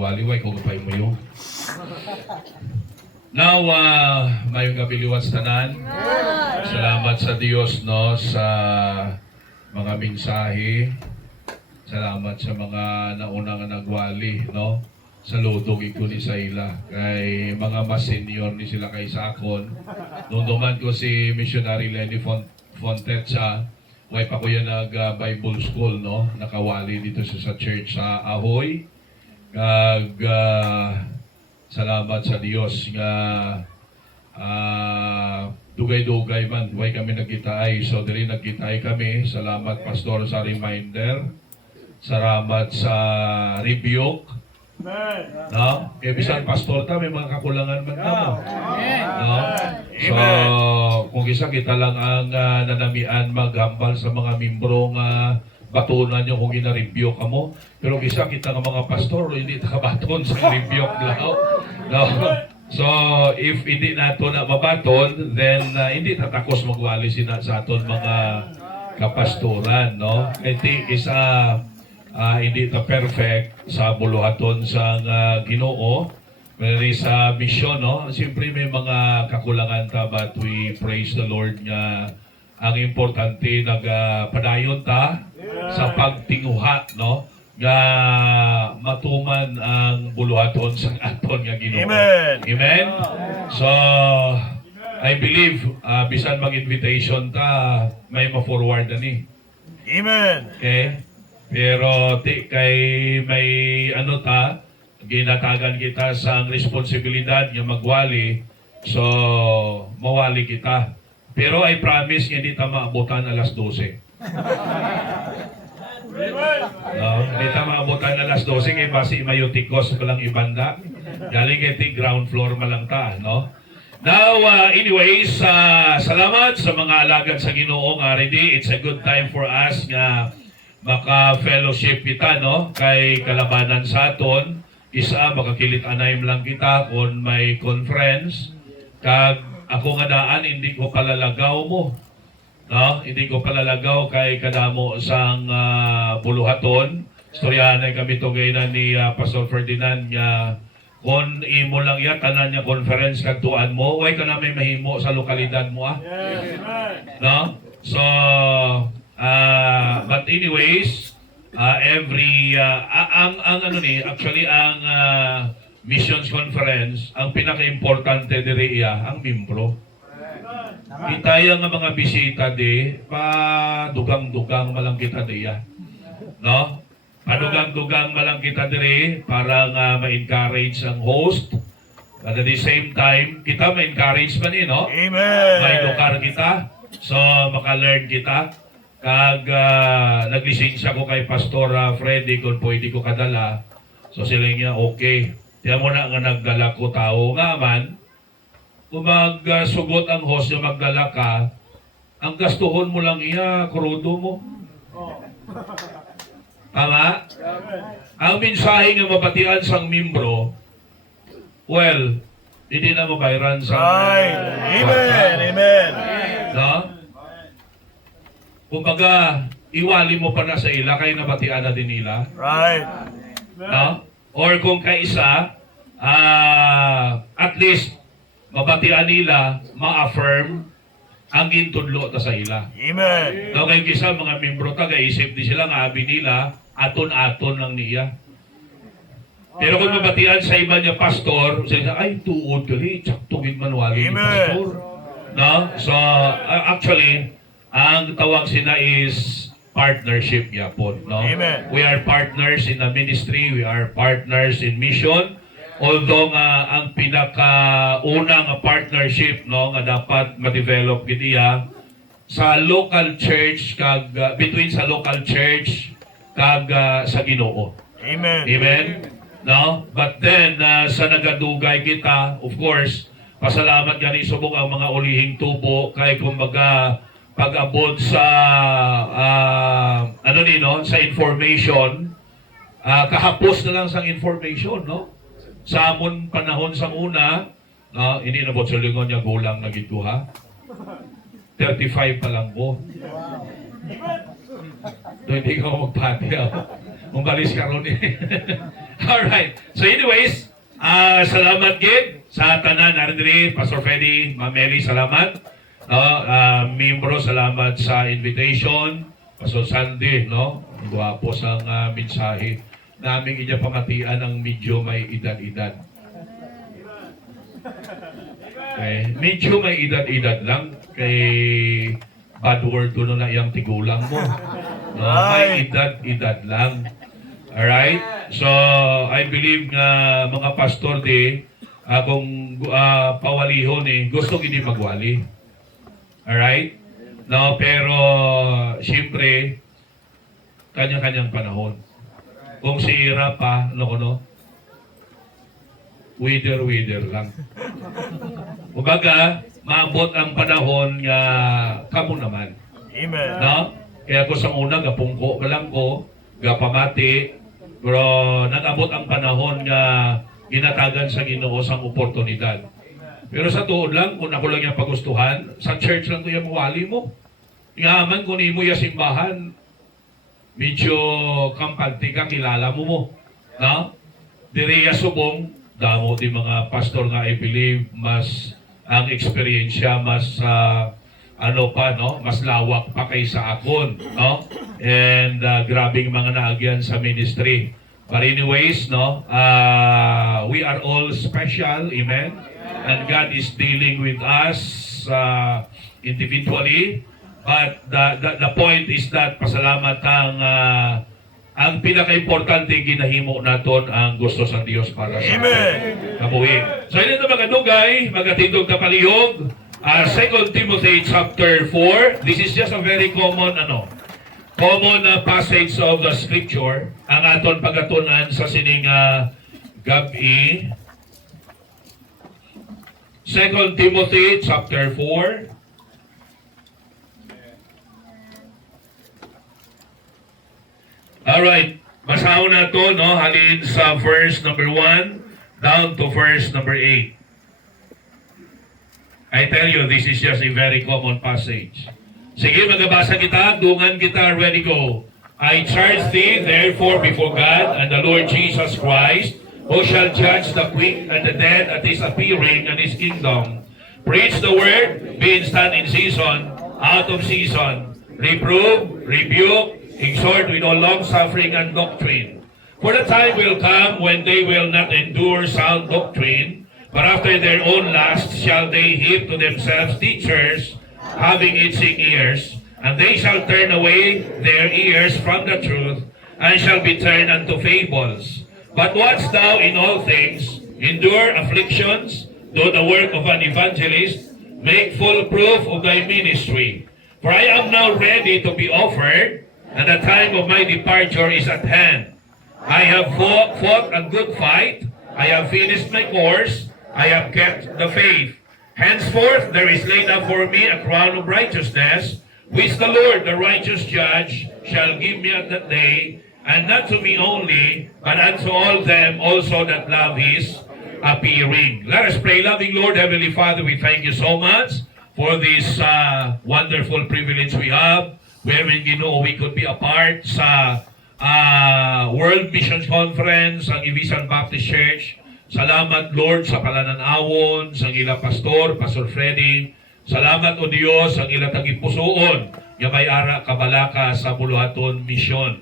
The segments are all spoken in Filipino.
magwaliway kung kapay mo yun. Now, mayong kapiliwan sa tanan. Salamat sa Diyos, no, sa mga mensahe. Salamat sa mga naunang nagwali, no. Saludong ko ni sa ila. Kay mga mas senior ni sila kay Sakon. Nung duman ko si Missionary Lenny Fontecha, way pa ko yan nag-Bible School, no. Nakawali dito sa church sa Ahoy. Kag salamat sa Dios nga dugay-dugay man way kami nagkitaay. So dili nagkitaay kami. Salamat Pastor sa reminder. Salamat sa rebuke. No? Kaya bisan pastor ta may mga kakulangan man kamo. No? So kung isa kita lang ang nanamian maghambal sa mga membro nga batunan nyo kung ina-review ka mo. Pero isa kita ng mga pastor, hindi nakabaton sa review lao. No? So, if hindi nato na mabaton, then hindi tatakos magwali sa aton mga kapastoran. No? I think isa hindi ta perfect sa buluhaton sa Ginoo. Pero sa mission, no? Siyempre may mga kakulangan ta, but we praise the Lord nga ang importante nagpadayon ta sa pagtinguha, no, nga matuman ang buluhaton sa aton nga Ginoo. Amen. Amen. So I believe bisan mag-invitation ta may ma-forward ani. Amen. Okay? Pero kay may ano ta ginatagan kita sa responsibilidad nga magwali, so mawali kita. Pero I promise hindi ta maabutan alas 12. No, hindi ta maabutan alas 12 kay basi mayutikos ko lang ibanda. Galing kay ground floor malang ta, no? Now, anyways, salamat sa mga alagad sa Ginoo nga ready. It's a good time for us nga maka-fellowship kita, no? Kay kalabanan sa aton. Isa, makakilit-anay lang kita kung may conference. Kag ako nga daan, hindi ko palalagaw mo. No? Hindi ko palalagaw kay kadamo sang buluhaton. Storyahan ay kami tugaynan ni Pastor Ferdinand nga kung imo lang yan, tanan niya conference kagtuan mo, way ka na may mahimo sa lokalidad mo. No? So, but anyways, ang ano ni, actually ang missions conference, ang pinaka-importante diri iya ang membro. Kita nga mga bisita di pa dugang-dugang malang kita diya. No? Padugang-dugang malang kita diri para nga ma-encourage ang host. At at the same time, kita ma-encourage man no? Amen. Ma-edukar kita. So maka-learn kita. Kag naglisensya ko kay Pastor Freddy kung pwede ko kadala. So sila niya okay. Kaya mo na nga nagdala ko tao nga man, kung magsugot ang host na magdala ka, ang gastuhon mo lang iya, krudo mo. Tama? Ang mensahe nga mabatian sang membro, well, hindi na mabayaran sa... Amen. Amen. No? Kumbaga, iwali mo pa na sa ila, kaya nabatian na din nila. Right. No? Or kung kaisa, at least, mabatian nila, ma-affirm ang gintudlo ta sa ila. Amen. No, kaya kisa mga membro taga-isip di sila nga abi nila, aton-aton lang niya. Pero kung mabatian sa iba niya pastor, sila ay tuod dali, tsaktugid manwali ni pastor. No? So, actually, ang tawag sina is partnership yapon, no? Amen. We are partners in the ministry, we are partners in mission. Although ang pinaka-unang partnership, no, nga dapat ma-develop gitiya sa local church kag between sa local church kag sa Ginoo. Amen. Amen. No? But then sa nagadugay kita, of course, pasalamat gani subong ang mga ulihing tubo kay kumbaga pag-abot sa ano ni no, sa information, kahapos na lang sang information, no? Sa amon panahon sang una, hindi na sa lingon niya gulang na gito ha. 35 pa lang po. So, hindi ka magpati. Kung balis ka ron Alright. So anyways, salamat gid sa tanan narin Pastor Freddy, Ma'am Meli, salamat. Membro, salamat sa invitation. Pastor Sandy, no? Guwapo sang mensahe. Naming iya pamatian ang medyo may edad-edad. Okay. Medyo may edad-edad lang. Kay bad word ko na iyang tigulang mo. No? May edad-edad lang. Alright? So, I believe nga mga pastor kung pawalihon gusto gini magwali. Alright? No, pero siyempre kanya-kanyang panahon. Kung si Ira pa, wither lang. Kumbaga, maabot ang panahon nga kamo naman. Amen. No? Kaya ko sa una, gapungko lang ko, gapamati, pero nag-abot ang panahon nga ginatagan sa Ginoo sang oportunidad. Pero sa tuod lang, kung ako lang yung pagustuhan, sa church lang ko yung mawali mo. Ngaman kung mo yung simbahan, medyo kampante ka, kilala mo. No? Direya subong, damo di mga pastor nga I believe, mas ang eksperyensya, mas mas lawak pa kaysa akon. No? And grabing mga naagyan sa ministry. But anyways, we are all special, amen? And God is dealing with us individually. But the point is that pasalamat ang pinaka-importante ginahimo naton ang gusto sa Dios para sa kabuhi. So ito mga dugay, magatindog na palihog. 2 Timothy chapter 4. This is just a very common passage of the scripture. Ang aton pagatunan sa sining gabi. 2 Timothy chapter 4. Alright, basahon na to, halin sa verse number 1 down to verse number 8. I tell you, this is just a very common passage. Sige, magabasa kita, dungan kita, ready go. I charge thee, therefore, before God and the Lord Jesus Christ, who shall judge the quick and the dead at his appearing and his kingdom. Preach the word, be instant in season, out of season, reprove, rebuke, exhort with all long suffering and doctrine. For the time will come when they will not endure sound doctrine, but after their own lust shall they heap to themselves teachers, having itching ears, and they shall turn away their ears from the truth, and shall be turned unto fables. But watch thou in all things, endure afflictions, do the work of an evangelist, make full proof of thy ministry. For I am now ready to be offered, and the time of my departure is at hand. I have fought a good fight, I have finished my course, I have kept the faith. Henceforth there is laid up for me a crown of righteousness, which the Lord, the righteous judge, shall give me at that day, and not to me only, but unto all them also that love his appearing. Let us pray. Loving Lord, Heavenly Father, we thank you so much for this wonderful privilege we have, wherein we could be a part sa World Missions Conference, ang Ibisan Baptist Church. Salamat, Lord, sa palananawon, sa ila pastor, Pastor Freddy. Salamat, O Diyos, ang ila tagipusoon, nga may ara kabalaka sa Buluhaton Mission.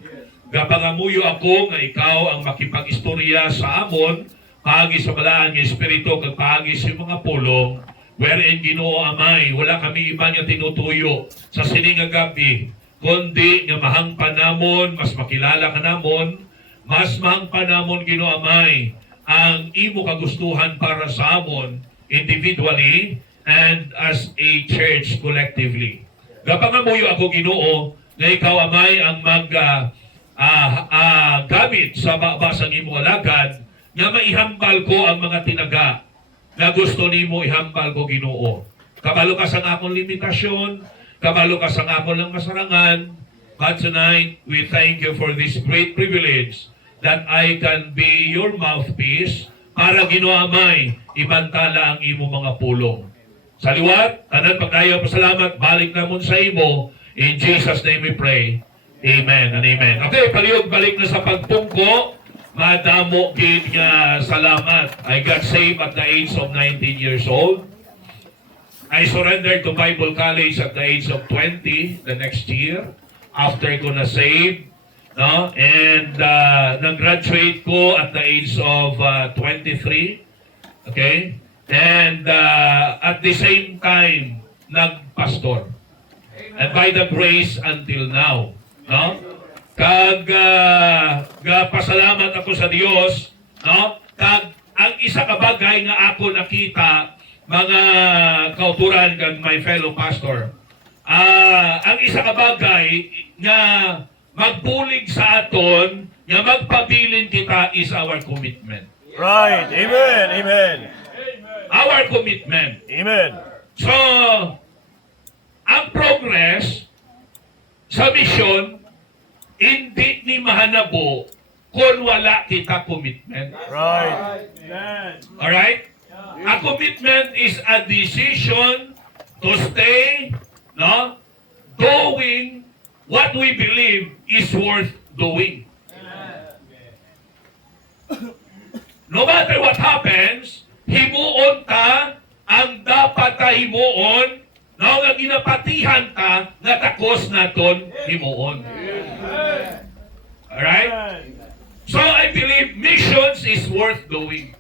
Gapangamuyo ako nga ikaw ang makipag-istorya sa amon, paagi sa balaan ng Espiritu, kag paagi sa mga pulong, wherein Ginoo Amay, wala kami iba nga tinutuyo sa sining nga gabi, kundi nga mahangpan namon, mas makilala ka namon, mas mahangpan namon Ginoo Amay, ang imo kagustuhan para sa amon, individually, and as a church collectively. Gapangamuyo ako Ginoo, na ikaw Amay ang gamit sa basang imo alagad, nga maihambal ko ang mga tinaga, na gusto nimo ihambal ko Ginoo. Kabalo ka sa akong limitasyon, kabalo ka sa akong lang masarangan, but tonight, we thank you for this great privilege that I can be your mouthpiece para Ginoo Amay, ibantala ang imo mga pulong. Sa liwat, tanan pagdayo pasalamat, balik namon sa imo. In Jesus' name we pray. Amen and amen. Okay, palihog balik na sa pagpungko. madamo gid nga salamat. I got saved at the age of 19 years old. I surrendered to Bible College at the age of 20 the next year after ko na saved, no? And nag-graduate ko at the age of 23. Okay? And at the same time nagpastor. And by the grace until now, no? Kag pasalamat ako sa Dios, no? Kag ang isa ka bagay nga ako nakita mga kauturan kag my fellow pastor. Ang isa ka bagay nga magbulig sa aton, nga magpabilin kita is our commitment. Right. Amen. Amen. Our commitment. Amen. So, ang progress sa mission, hindi ni mahanabo kung wala kita commitment. Right. Alright? A commitment is a decision to stay, no, doing what we believe is worth doing. No matter what happens, himuon ta ang dapat ta himuon, no, nga ginapatihan ta nga takos naton himuon. Alright? So I believe missions is worth doing.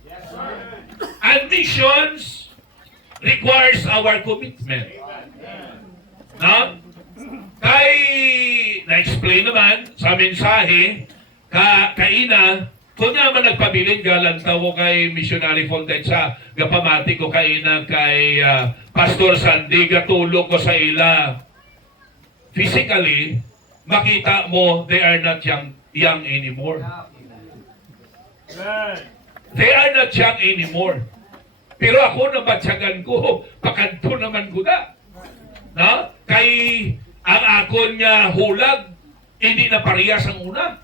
And missions requires our commitment. No? Kay na-explain naman sa mensahe kaina kung naman nagpabilin galang tawo kay missionary Fontaine sa gapamati ko kaina kay Pastor Sandy gatulog ko sa ila physically makita mo they are not young anymore. They are not young anymore. Pero ako nabatsagan ko, pakanto naman ko na. No? Kay ang akon nga hulag, hindi na parehas ang una.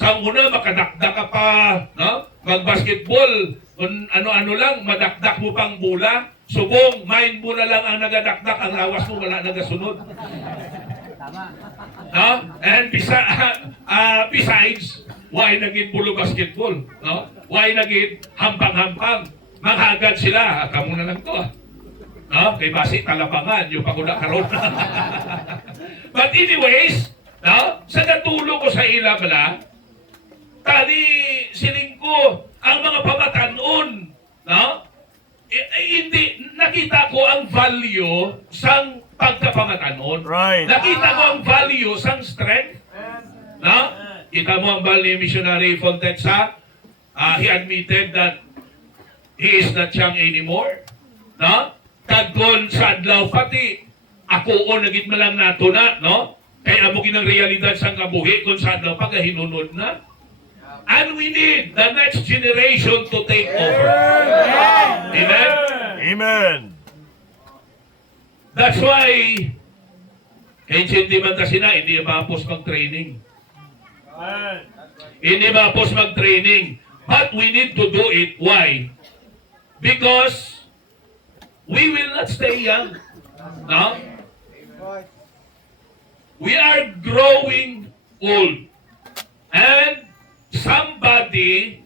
Sa una, makadakdak ka pa, no? Mag-basketball, kung ano-ano lang, madakdak mo pang bola, subong, mind mo na lang ang nagadakdak, ang lawas mo wala nagasunod. No? And besides, why naging pulo basketball? No? Why naging hampang-hampang? Manghagad sila. Kamo na lang to. No? Kay basi talapangan. Yung paguna karon. But anyways, no? Sa natulog ko sa ila bala, tali siling ko ang mga pamatanon. No? Hindi, nakita ko ang value sang pagkapamatanon. Right. Nakita ko ang value sang strength. No? Kita mo ang bali missionary Fontaine sa he admitted that he is not young anymore. No? Kagkon sa adlaw pati ako o nagit malang nato na, no? Kaya amo ginang realidad sang kabuhi kung sa adlaw pa hinunod na. And we need the next generation to take over. Amen? Amen. That's why kaya hindi man kasi na, hindi mapos mag-training. Hindi mapos mag-training. But we need to do it. Why? Because we will not stay young. No? We are growing old. And somebody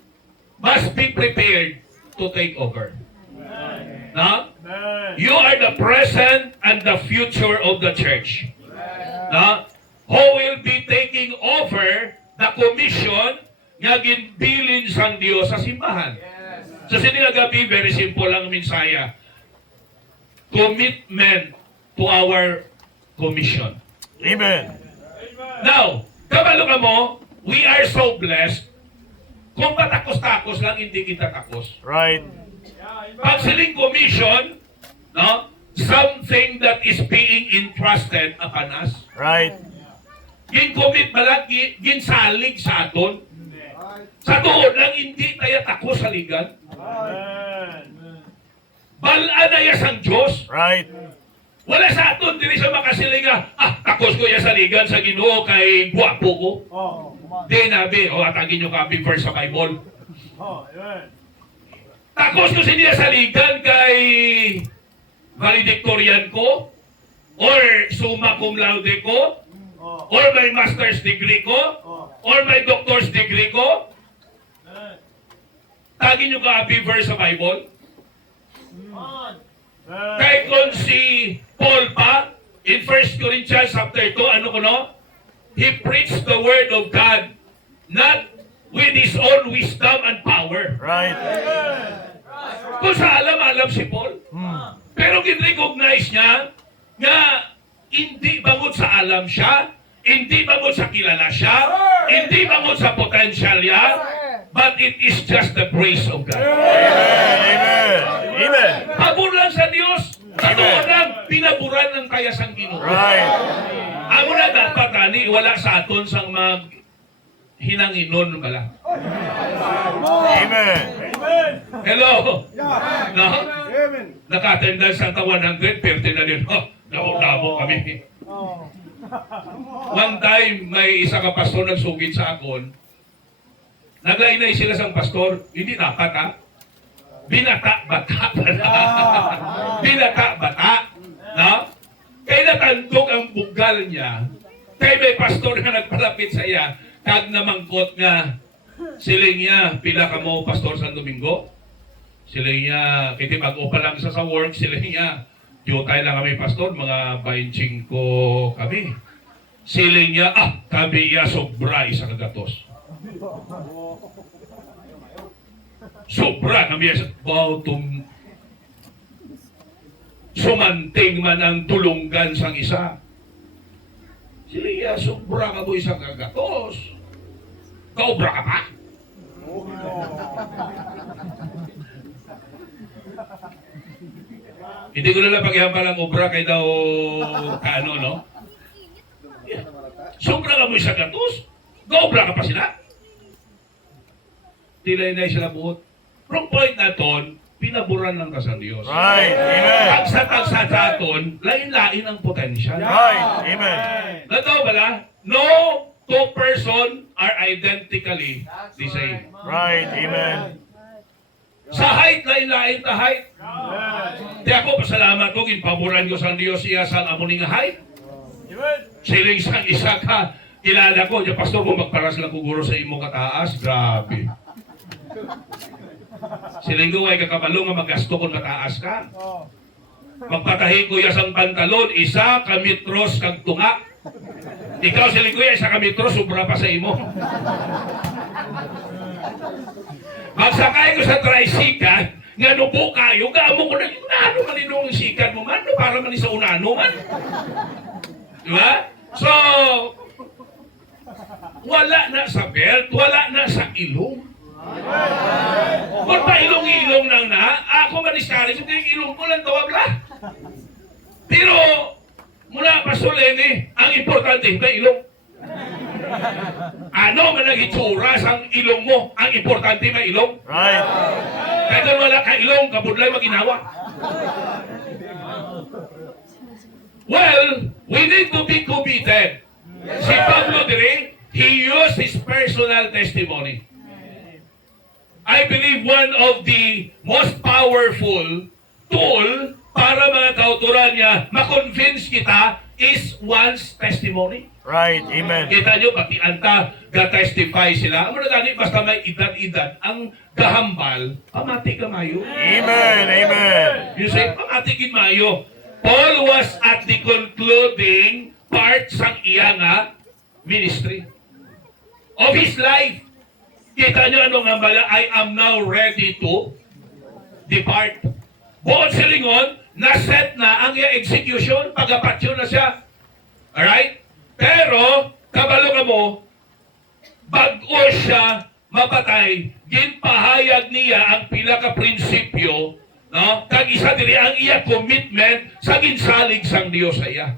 must be prepared to take over. No? You are the present and the future of the church. No? Who will be taking over the commission nga ginbilin sang Dios sa simbahan. So sinilagabi, very simple lang minsaya. Commitment to our commission. Amen. Now, kabalo ka mo, we are so blessed. Kung patakos-takos lang, hindi kita takos. Right. Pag siling commission, no, something that is being entrusted upon us. Right. Gin-commit malagi, ginsalig sa aton. Sa doon lang, hindi tayo takos sa ligan. Balaan na yan sang Diyos. Right. Wala sa aton, dili sa makasilinga, takos ko yan sa ligan sa Ginoo kay guwapo ko. Di nabi, atagin nyo kami verse sa Bible. Takos ko siya sa ligan kay valedictorian ko, or summa cum laude ko, or may master's degree ko, or may doctor's degree ko. basagin yung copy verse sa Bible. Kaya kung si Paul pa, in 1 Corinthians chapter 2, ano ko no? He preached the word of God, not with his own wisdom and power. Right. Kung sa alam si Paul. Pero gin-recognize niya nga hindi bangod sa alam siya, hindi bangod sa kilala siya, hindi bangod sa potential niya, but it is just the grace of God. Amen. Amen. Pabor lang sa Diyos. Totoo lang, pinaburan ng kaya sang Ginoo. Right. Amo na dapat ani wala sa aton sang mag hinanginon bala. Amen. Hello. No? Naka-attendance sa 100, 50 na din. Oh, dabo kami. One time, may isa ka pastor nagsugid sa akon. Naglainay sila sa pastor. Hindi dapat ha. Binata-bata pala. Binata-bata. No? Kaya natandog ang bugal niya. Kaya may pastor na nagpalapit sa iya. Kag namangkot nga. Siling niya, pila ka mo pastor San Domingo? Siling niya, kiti bago pa lang sa work, siling niya, yutay lang kami pastor, mga 25 kami. Siling niya, kami iya sobra isa kagatos. Sobra kami isa, bautum sumanting man ang tulunggan sang isa. Siling niya, sobra ka mo isang kagatos. Kaobra ka pa? Hindi ko na paghihampal ang obra kay daw kaano, no? Yeah. Sobra ka mo isa gatos? Kaobra ka pa sila? Tilay na sila buot. From point na ton, pinaburan lang ka sa Diyos. Right. Amen. Tagsa-tagsa sa aton, lain-lain ang potential. Right. Amen. Nataw bala? No two person are identically the same. Right. Amen. Sa height, lain-lain ta height. Di ako, pasalamat ko, ginpaboran ko sa Diyos siya sa amuning height. Siling sang isa ka, kilala ko, yung pastor ko, magparas lang kuguro sa imo kataas. Grabe. Siling ko, ay kakabalo nga magasto kung mataas ka. Magpatahi ko yasang pantalon, isa kamitros kag tunga. Ikaw siling ko, isa kamitros, sobra pa sa imo. Magsakay ko sa tricycle, nga nubo kayo, gaamo ko na, ano man inong sikat mo man, para man sa unano man. Diba? So, wala na sa belt, wala na sa ilong. Kung pa ilong-ilong lang na, ako maniskaris, hindi yung ilong ko lang tawag lang. Pero, mula pa Solene, ang importante, hindi ilong. Ano man ang itsura sa ilong mo? Ang importante ba ilong? Right. Kaya kung wala ka ilong, kabudlay maginawa. Well, we need to be committed. Si Pablo dire, he used his personal testimony. I believe one of the most powerful tool para mga kauturan niya ma-convince kita is one's testimony. Right. Amen. Kita nyo, pati anta, ga-testify sila. Ang mga gani, basta may edad-edad, ang gahambal, pamati ka mayo. Amen. Amen. You say, pamati kin mayo. Paul was at the concluding part sang iya nga ministry of his life. Kita nyo ano nga bala, I am now ready to depart. Buot silingon, na-set na ang iya execution, pag-apatyo na siya. Alright? Pero, kabalo ka mo, bago siya mapatay, ginpahayag niya ang pila ka prinsipyo, no? Kag isa diri ang iya commitment sa ginsalig sang Dios sa iya.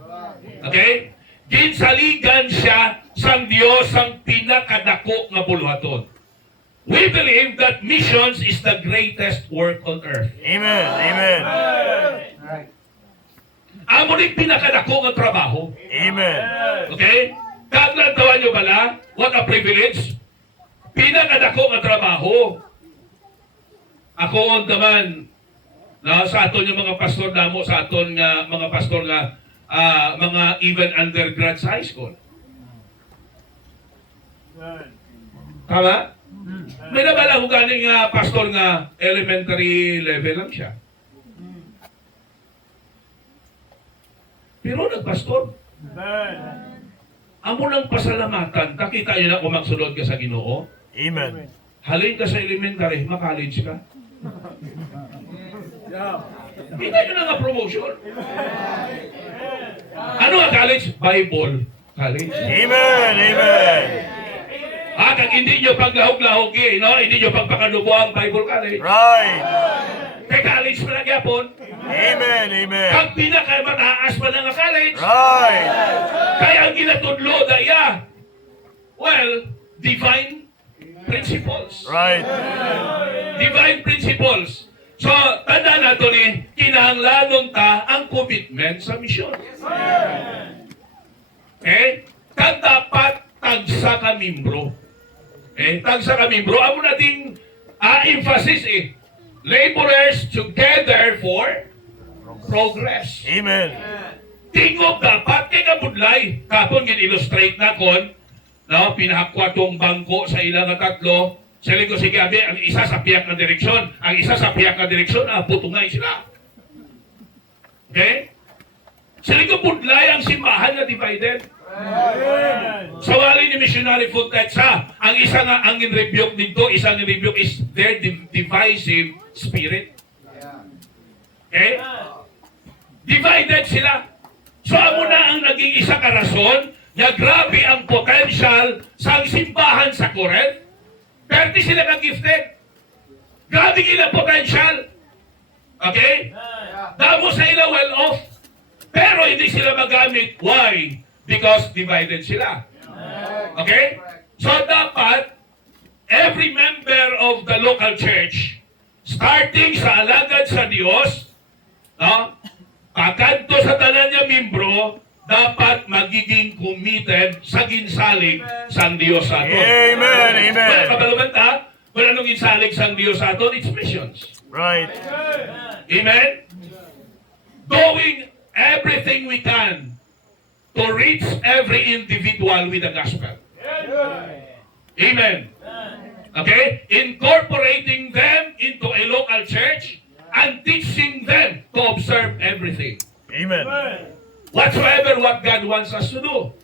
Okay? Ginsaligan siya sang Dios ang pinakadako nga bulwaton. We believe that missions is the greatest work on earth. Amen. Amen. Amo ni pinakadako nga trabaho. Amen. Okay? Kaglantawan nyo bala? What a privilege. Pinakadako nga trabaho. Ako naman, sa aton yung mga pastor damo, sa aton nga mga pastor nga, mga even undergrad sa high school. Tama? May nabala ko ganing pastor nga elementary level lang siya. Pero nagpastor. Amo ng pasalamatan, nakita niyo na kung magsulod ka sa Ginoo. Amen. Halin ka sa elementary, makacollege ka. Kita nyo na nga promotion. Ano ang college? Bible college. Amen. Amen. Kag hindi nyo paglahog-lahog no? Hindi nyo pagpakanubo ang Bible college. Right. Kay college pa na gyapon. Amen. Amen. Kag pinakamataas pa na nga college. Right. Kaya ang ginatudlo daya, well, divine principles. Right. Divine principles. So, tanda na ito ni, kinahanglanon ta ang commitment sa misyon. Okay? Kag dapat tagsa ka membro. Tagsa ka membro. Amo nating emphasis laborers together for progress. Amen. Tingog dapat kay kabudlay. Kapon gin-illustrate na kon, no, pinahakwa tong bangko sa ilang tatlo. Sila ko si Gabi, ang isa sa piyak na direksyon, ang isa sa piyak na direksyon, putungay sila. Okay? Sila ko budlay ang simbahan na divided. Sa wali ni Missionary Fontetsa, ang isa nga ang in-rebuke dito, isang in-rebuke is their divisive spirit. Okay? Divided sila. So amo na ang naging isa ka rason, na grabe ang potential sa simbahan sa Corinth. Pero di sila ka-gifted. Grabe ilang potential. Okay? Damo sa ila well-off. Pero hindi sila magamit. Why? Because divided sila. Okay? So dapat, every member of the local church, starting sa alagad sa Diyos, no? Pagkanto sa tanan niya membro, dapat magiging committed sa ginsalig sang Diyos sa aton. Amen. Amen. Well, kabaluman ta, wala nung ginsalig sang Diyos sa aton, it's missions. Right. Amen? Doing everything we can to reach every individual with the gospel. Amen. Okay? Incorporating them into a local church and teaching them to observe everything. Amen. Whatsoever what God wants us to do.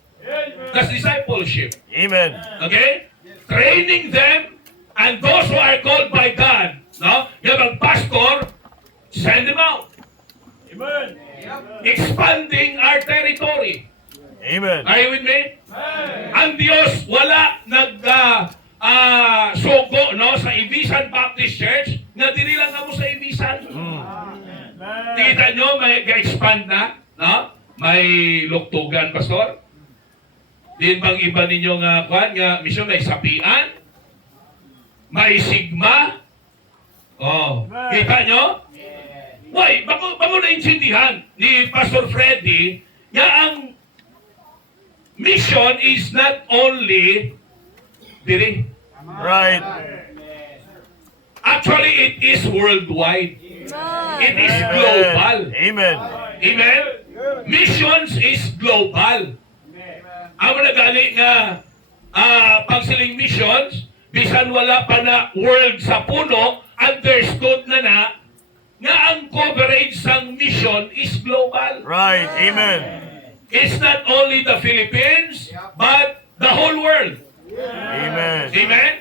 That's discipleship. Amen. Okay? Training them and those who are called by God. No? Yung pastor, send them out. Amen. Expanding our territory. Amen. Are you with me? Ang Diyos wala sugo no sa Ibisan Baptist Church nga dili lang kamo sa Ibisan. Kita nyo may ga-expand na, no? May luktugan, pastor. Din bang iba ninyo nga misyon may sapian? May sigma? Oh, kita nyo? Why, bago naintindihan ni Pastor Freddy nga ang mission is not only diri. Right. Actually, it is worldwide. It is Amen. global. Amen. Amen? Missions is global. Amo na gani nga pagsiling missions, bisan wala pa na world sa puno, understood na nga ang coverage sang mission is global. Right. Amen. It's not only the Philippines, but the whole world. Amen. Amen?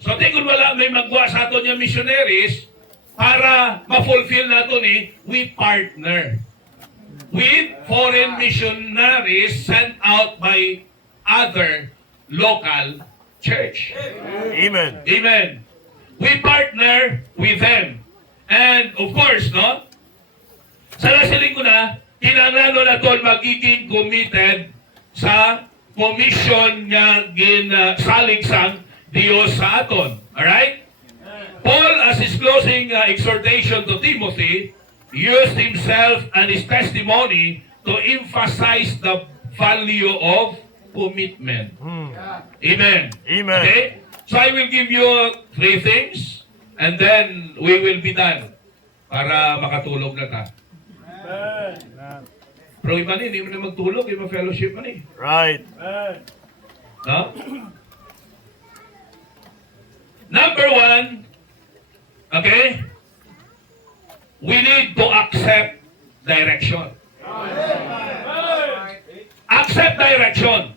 So, kung wala may magwa sa ato niya missionaries, para ma-fulfill nato we partner with foreign missionaries sent out by other local church. Amen. Amen. We partner with them. And of course, no? Sa nasiling ko na, kinanglan na ito magiging committed sa commission niya salig sang Diyos sa aton. Alright? Paul, as his closing exhortation to Timothy, used himself and his testimony to emphasize the value of commitment. Amen. Amen. Okay? So I will give you 3 things and then we will be done para makatulog na ta. Pero iba hindi mo na magtulog, iba fellowship man Right. No? Number one, okay, we need to accept direction. Accept direction.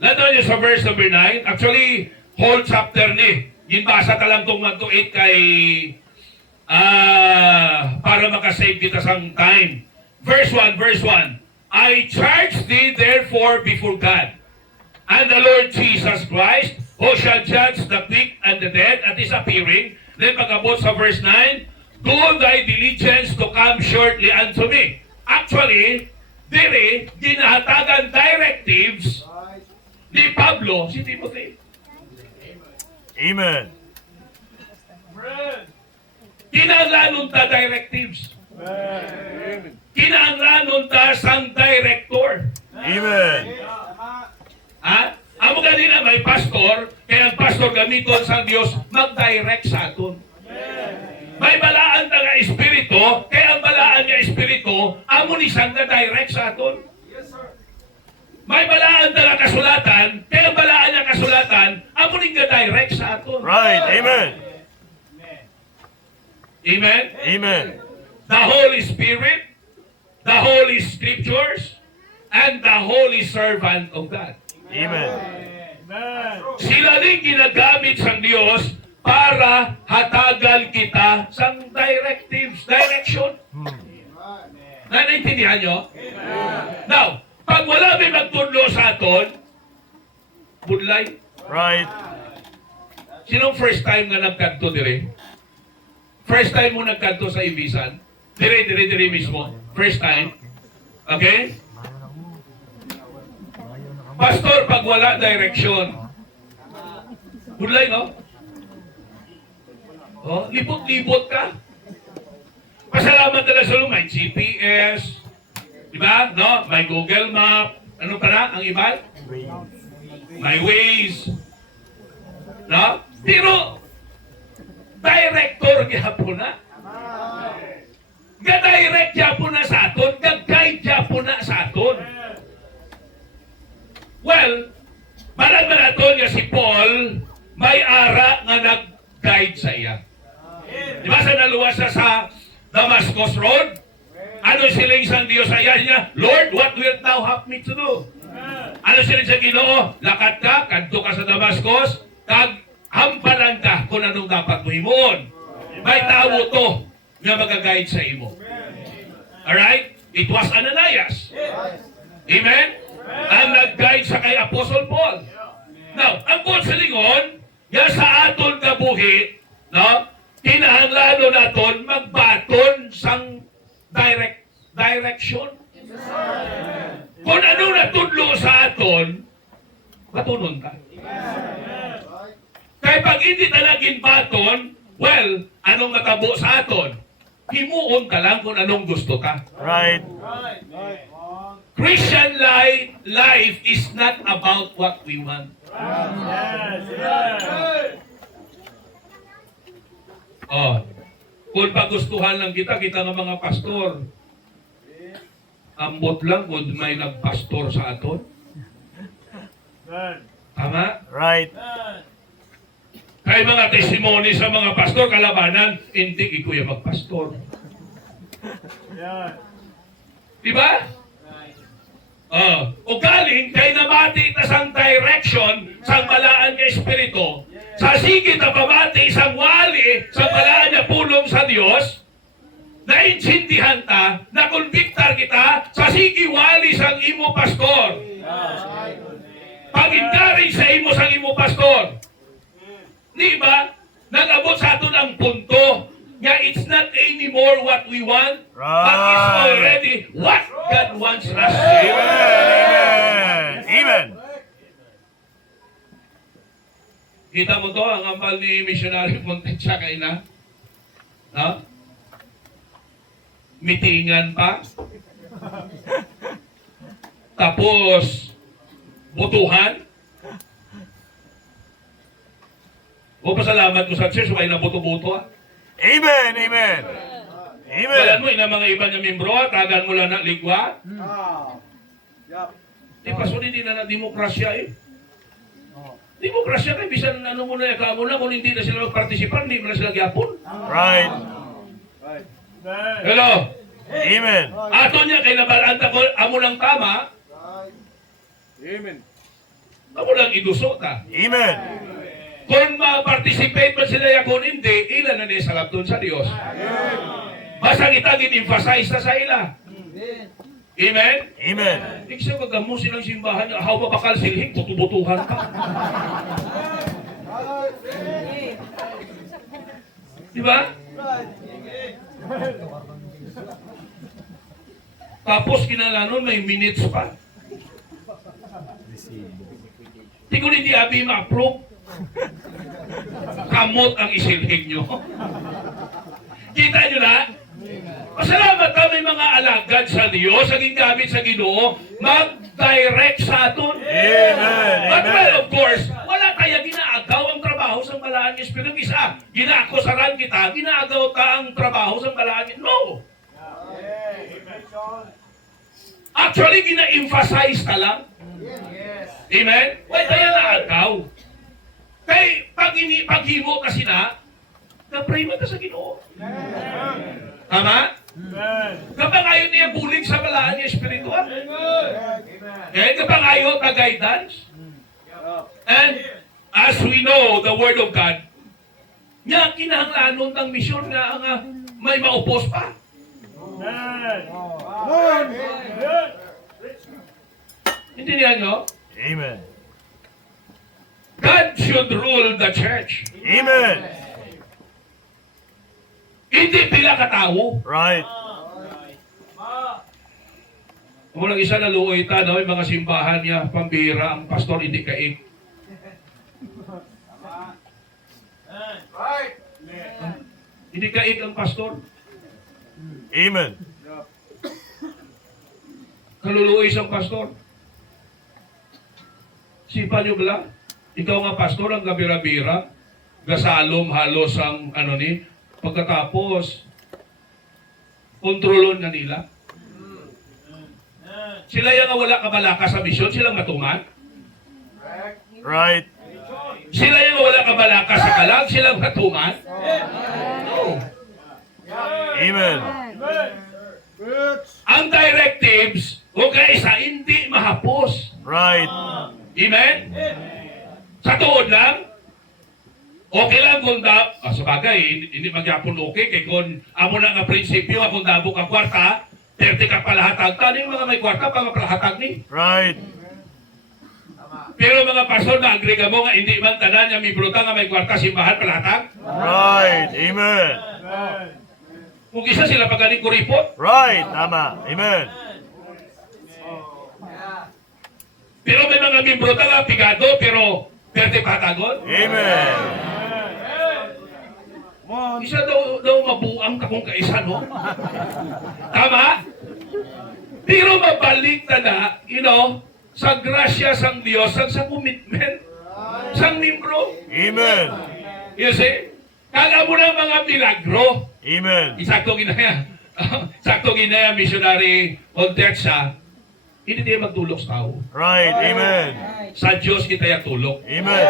Nandun yun sa verse number 9. Actually, whole chapter ni. Ginbasa ka lang itong 1 to 8 kay para makasave kita sang time. Verse 1. I charge thee therefore before God and the Lord Jesus Christ, who shall judge the quick and the dead at his appearing. Then pag-abot sa verse 9, do thy diligence to come shortly unto me. Actually, dire, ginahatagan directives ni Pablo si Timothy. Amen. Kinahanglanon ta directives. Kinahanglanon ta sang director. Amen. Ha? Amo ganina may pastor, kaya ang pastor gamiton sang Dios mag-direct sa aton. May balaan ta nga espiritu, kaya ang balaan nga espiritu amo ni sang direct sa aton. May balaan ta nga kasulatan, kaya ang balaan nga kasulatan amo ni direct sa aton. Right. Amen. Amen. Amen. The Holy Spirit, the Holy Scriptures, and the Holy Servant of God. Amen. Sila din ginagamit ng Diyos para hatagan kita sa directives, direction. Nanaintindihan nyo? Now, pag wala may magtudlo sa aton, budlay. Right. Sinong first time nga nagkanto dire? First time mo nagkanto sa Ibisan? Dire mismo. First time. Okay? Pastor, pag wala direction. Budlay, no? Oh, libot-libot ka. Pasalamat talaga sa may GPS. Diba? No? May Google Map. Ano pa na? Ang iba? May Waze. No? Pero, director gyapon na. Ga-direct gyapon na sa aton. Ga-guide gyapon na sa aton. Well, marami na ito niya si Paul, may ara nga nag-guide sa iya. Di ba sa naluwas siya sa Damascus Road? Ano siling sang Diyos sa iya niya? Lord, what wilt thou have me to do? Ano siling sa Ginoo? Lakad ka, kanto ka sa Damascus, kag hampalan ka kung anong dapat mo himoon. May tao to nga mag-guide sa imo. Alright? It was Ananias. Amen? Ang nag-guide sa kay Apostle Paul. Now, ang konselingon, yan sa aton kabuhi, no? Kinahanglan naton magbaton sang direction. Kung ano natudlo sa aton, patunon ka. Kaya pag hindi talagin baton, well, anong matabo sa aton? Himuon ka lang kung anong gusto ka. Right. Christian life is not about what we want. Oh, kung pagustuhan lang kita nga mga pastor, ambot lang kung may nagpastor sa aton. Tama? Right. Kaya mga testimony sa mga pastor, kalabanan, hindi ikuya magpastor. Diba? O galing kay namati ta sang direction sang balaan nga espiritu, sa sige ta pamati sang wali sang balaan nga pulong sa Dios, naintindihan ta, nakonbiktar kita sa sige wali sang imo pastor. Pag-encourage sa imo sang imo pastor. Di ba? Nag-abot sa aton ang punto nga it's not anymore what we want, but it's already what God wants us to do. Amen. Amen. Kita mo to, ang ampal ni Missionary Fontecha kay na? No? Mitingan pa. Tapos, butuhan. O pasalamat mo sa church, may nabuto-buto ah. Amen. Amen. Amen. Kailan mo, ina mga iba na membro, tagan mo lang na ligwa. Di pa, so hindi na demokrasya eh. Demokrasya kay bisan ano mo na kamo na kung hindi na sila magpartisipan, hindi mo na sila gyapon. Right. Hello. Amen. Ato niya kay nabalanta ko amo lang tama. Amen. Amo lang iduso ta. Amen. Kung ma-participate man sila ya kung hindi, ilan na ni sa labton sa Dios. Basta kita gin-emphasize na sa ila. Amen? Amen. Hindi siya magamo silang simbahan, ahaw pa bakal silhing, butubutuhan pa. Diba? Tapos kinalanon may minutes pa. Hindi ko hindi abi ma-approve. Kamot ang isilhig nyo. Kita nyo na? Pasalamat na may mga alagad sa Diyos, sa gingamit sa Ginoo, mag-direct sa aton. Amen. But well, Amen. of course, wala kaya ginaagaw ang trabaho sa balaan ng Espiritu. Isa, ginaakusaran kita, ginaagaw ka ang trabaho sa balaan ng... No! Actually, gina-emphasize ka lang. Amen? Why kaya naagaw? Kay paghimo kasi na-pray mo ka sa Ginoo. Tama? Kapag ayaw niya bulig sa balaan niya espiritual. Okay? Kapag ayaw ka guidance. And as we know, the Word of God, niya kinahanglanon ng misyon nga nga may maupos pa. Hindi niya nyo? Amen. God should rule the church. Amen. Hindi pila katao. Right. Kung lang isa na luoy ta, no, yung mga simbahan niya, pambira, ang pastor hindi kaig. Hindi kaig ang pastor. Amen. Kaluluoy isang pastor. Sipa nyo bala? Ikaw nga pastor, ang gabira-bira, gasalom halos ang ano ni, pagkatapos, kontrolon na nila. Sila yung wala kabalaka sa misyon, silang matuman. Right. Sila yung wala kabalaka sa kalag, silang matuman. No. Amen. Ang directives, o kaisa, hindi mahapos. Right. Amen? Sa tuod lang, okay lang kung sa bagay, hindi magyapon okay, kay kung amo na nga prinsipyo, kung dabo ka kwarta, 30 ka palahatag, tano yung mga may kwarta, pang palahatag ni. Right. Pero mga pastor, na-agree ka mo nga, hindi man tanan niya may bruta nga may kwarta, simbahan, palahatag. Right. Amen. Kung isa sila pagaling kuripot, Right. Tama. Amen. pero may mga membro nga pigado, pero 30 pahatagon. Amen. Isa daw mabuang ka kung kaisa, no? Tama? Pero mabalik na, sa grasya sang Diyos, sa commitment, sang membro. Amen. You see? Kala mo ng mga milagro. Amen. Sakto ginaya, missionary Contexta, hindi tayo magtulok sa tao. Right. Amen. Sa Diyos kita yung tulok. Amen.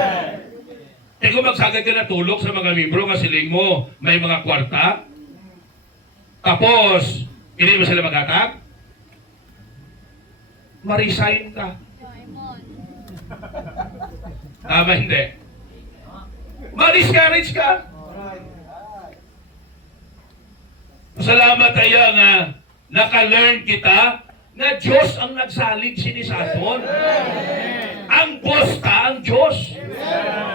Eh kung magsagad ka na tulok sa mga membro, nga siling mo, may mga kwarta, tapos, hindi mo sila magatag, ma-resign ka. Tama, hindi. Ma-discourage ka. Salamat tayo nga naka-learn kita na Diyos ang nagsalig sinisaton. Ang boss ta, ang Diyos.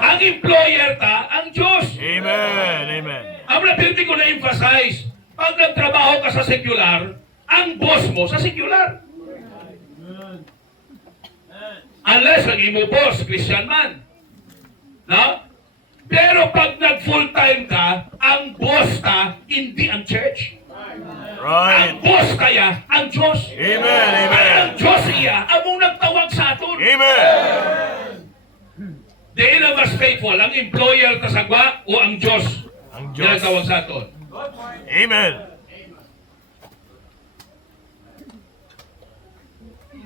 Ang employer ta, ang Diyos. Amen. Amen. Ang napirti ko na-emphasize, pag nagtrabaho ka sa secular, ang boss mo sa secular. Unless ang imo boss, Christian man. No? Pero pag nag-full-time ka, ang boss ka, hindi ang church. Right. Ang boss kaya, ang Diyos. Amen. Kaya Amen. ang Diyos iya, among nagtawag sa aton. Amen. Di na mas faithful, ang employer kasagwa o ang Diyos. Ang Yung Diyos. nagtawag sa aton. Amen.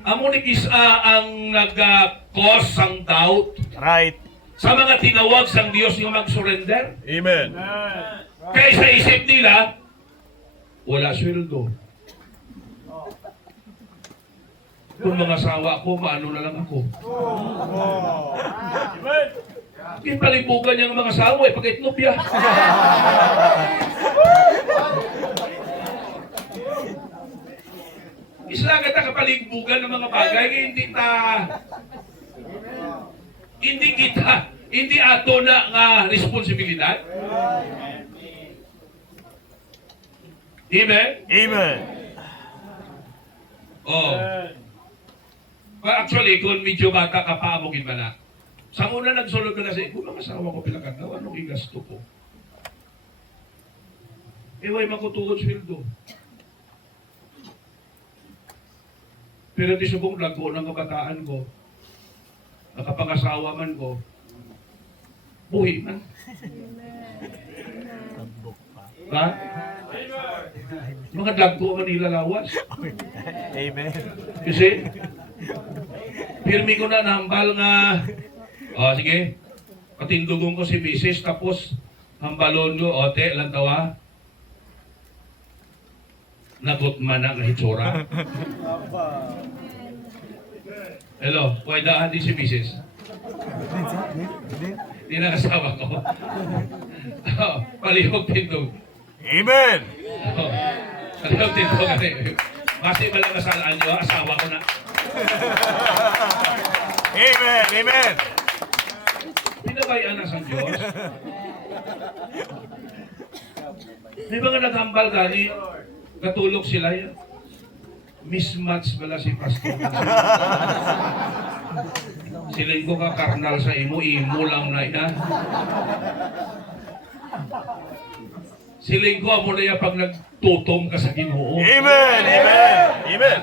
Amo ni kisa ang nag-cause ang doubt. Right. sa mga tinawag sang Dios nga mag-surrender. Amen. Kaya sa isip nila, wala sweldo. Kung mga asawa ko, maano na lang ako. Pinalibugan niya ng mga asawa, pag-itlop ya. Isla kita kapalibugan ng mga bagay, hindi ato na nga responsibilidad. Amen? Amen. Oh. Well, actually, kung medyo bata ka pa, amogin ba na? Sa una nagsulod ka na siya, kung mga asawa ko pilakan daw, anong igasto ko? Iway makutuod sweldo. Pero di subong lago ng kabataan ko, nakapangasawa man ko, buhi man. Ha? Mga dagko man nilalawas. Amen. Kasi, pirmi ko na nahambal nga, sige, patindugon ko si Mrs. Tapos, hambalon ko, ote, lang tawa. Nagutman na nga hitsura. Hello, why daan di si Mrs.? Di na kasawa ko. Palihog tindog. Amen. Palihog tindog kasi. Kasi pala kasalaan nyo, asawa ko na. Amen. Amen. Pinabayaan na sa Diyos. May mga naghambal gani, katulog sila yan. Mismatch pala si Pastor. Siling ko ka karnal sa imo lang na ina. Siling ko amo na yan pag nagtutom ka sa Ginoo. Amen. Amen. Amen.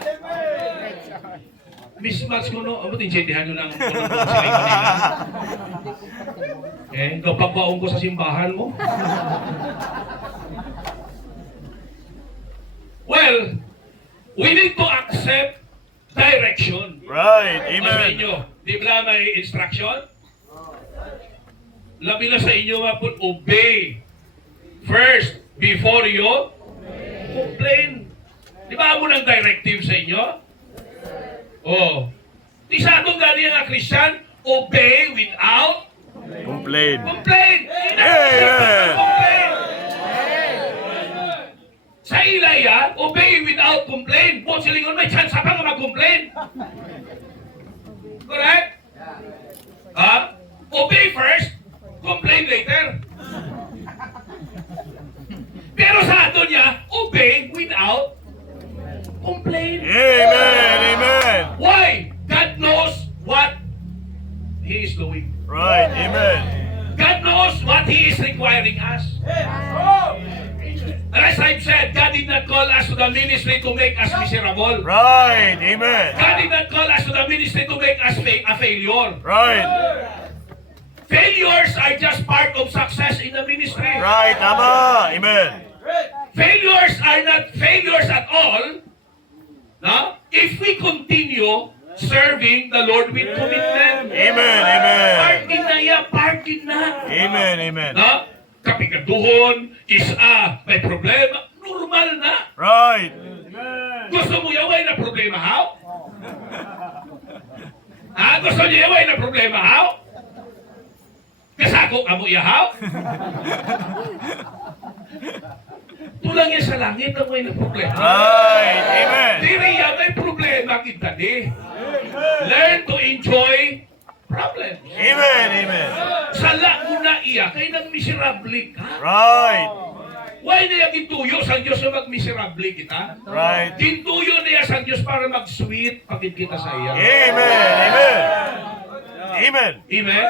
Mismatch ko no, amo tinjetihan nyo ng siling ko nila. Kapag baong ko sa simbahan mo. Well, we need to accept direction. Right. Sa Amen. inyo, di ba may instruction? Labi na sa inyo nga po, obey first before you complain. Di ba mo ng directive sa inyo? Oh. Di sa atong gani nga Christian, obey without Complain. complain. Yeah. Complain. Sa Ilaya, obey without complain. Po silingon may chance pa nga mag-complain. Correct? Obey first, complain later. Pero sa ato niya, obey without complain. Amen. Amen. Why? God knows what He is doing. Right. Amen. God knows what He is requiring us. As I've said, God did not call us to the ministry to make us miserable. Right. Amen. God did not call us to the ministry to make us a failure. Right. Failures are just part of success in the ministry. Right. Tama. Amen. Failures are not failures at all. No? If we continue serving the Lord with commitment. Amen. Amen. Party na yan, party na. Amen. Amen. No? Kapigaduhon, may problema. Normal na. Right. Gusto mo yaway na problema, how? Gusto niyo yaway na problema, how? Kasako ka mo iyahaw? Tulang yan sa langit ang may na problema. Right. Amen. Diri yan may problema kita di. Learn to enjoy problems. Amen. Amen. Sala mo na iya, kay nang miserable ka. Right. Why na yung gintuyo sa Diyos na mag-miserable kita? Right. Gintuyo niya sa Diyos para mag-sweet pagid kita sa iya. Amen. Amen. Amen. Amen?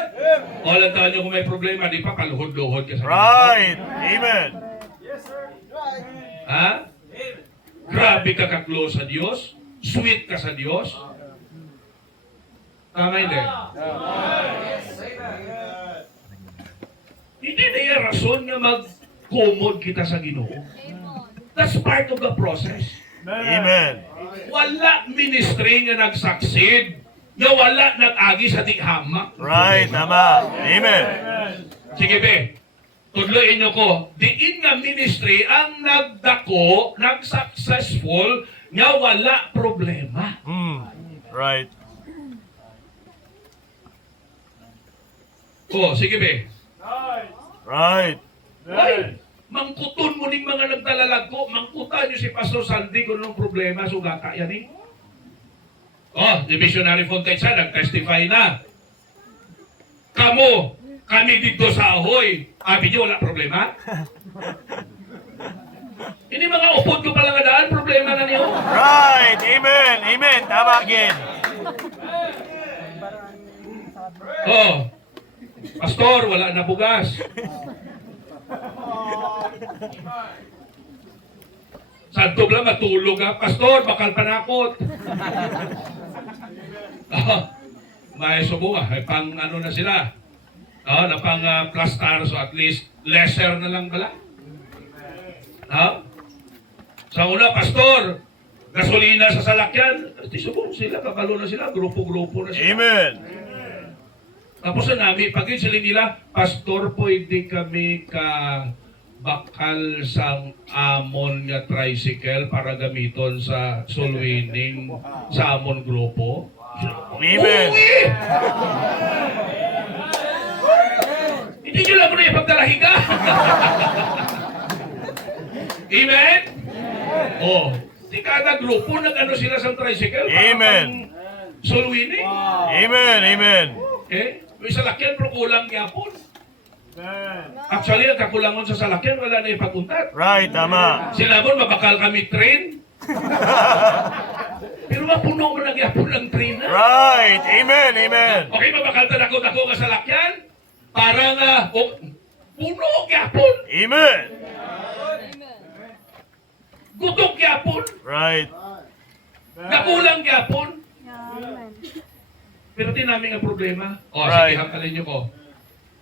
O, lang tayo kung may problema, di pa kaluhod-luhod ka sa Diyos. Right. Amen. Ha? Grabe ka ka-close sa Diyos? Sweet ka sa Diyos? Tama hindi? Hindi na yung rason nga mag-commode kita sa Ginoo. That's part of the process. Amen. Wala ministry nga nag-succeed nga wala nag-agi sa tihamak. Right. Tama. Amen. Sige be, tudloin nyo ko, diin nga ministry ang nagdako, nag-successful, nga wala problema. Right. Oh, sige be. Right. Ay, mangkuton mo ning mga nagdalalag ko, mangkutan nyo si Pastor Sandy kung anong problema, sugata yan eh. Oh, the missionary Fontecha, nag-testify na. Kami dito sa Ahoy, abi nyo, wala problema? Ini mga upod ko pala nga daan, problema na niyo. Right. Amen. Amen. Tama again. Oh, Pastor, wala na bugas. Santo lang matulog ha. Pastor, bakal panakot. May subo may pang ano na sila. Na pang plastar, so at least lesser na lang pala. Sa una, Pastor, gasolina sa salakyan. Di subo sila, kakalo na sila, grupo-grupo na sila. Amen. Tapos na namin, pag sila nila, Pastor, pwede kami ka bakal sang amon nga tricycle para gamiton sa soul winning sa amon grupo. Amen. Uwi! Hindi nyo lang muna ipagdalahin ka. Amen? Oh, di kada grupo nag-ano sila sa tricycle. para Amen. pang soul winning. Amen. Amen. Okay? May salakyan, pero kulang yapon. Actually, ang kakulangan sa salakyan, wala na ipaguntat. Right. Tama. Sila mo, mabakal kami train. Pero mapuno mo ng yapon ng train na. Right. Amen. Amen. Okay, mabakal ta dako nga salakyan. Para nga, puno yapon. Amen. Gutok yapon. Right. Nakulang yapon. Pero di namin ang problema. O, Right. sige, hangkalin nyo ko.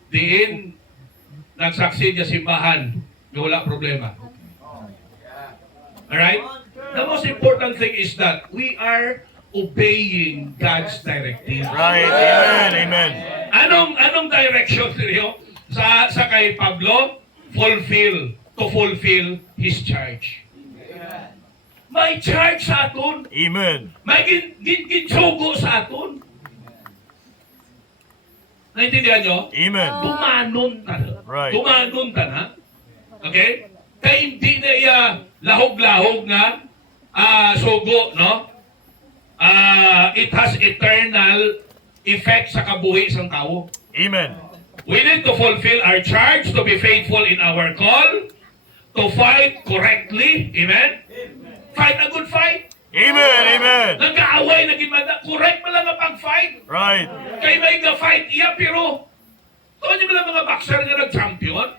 Diin, nagsaksid sa simbahan, na wala problema. Alright? The most important thing is that we are obeying God's directive. Right. Amen. Amen. Anong direction niyo? Sa kay Pablo, to fulfill his charge. May charge sa aton. Amen. May ginsugo sa aton. Naintindihan nyo? Amen. Tumanon ta. Right. Tumanon ta na. Okay? Kaya hindi na iya lahog-lahog nga sugo, no? It has eternal effect sa kabuhi ng tao. Amen. We need to fulfill our charge to be faithful in our call, to fight correctly. Amen? Fight a good fight. Amen. Amen. Nag-aaway, naging correct mo lang ang pag-fight. Right. Kay may ga-fight iya, pero doon niyo lang mga boxer nga nag-champion.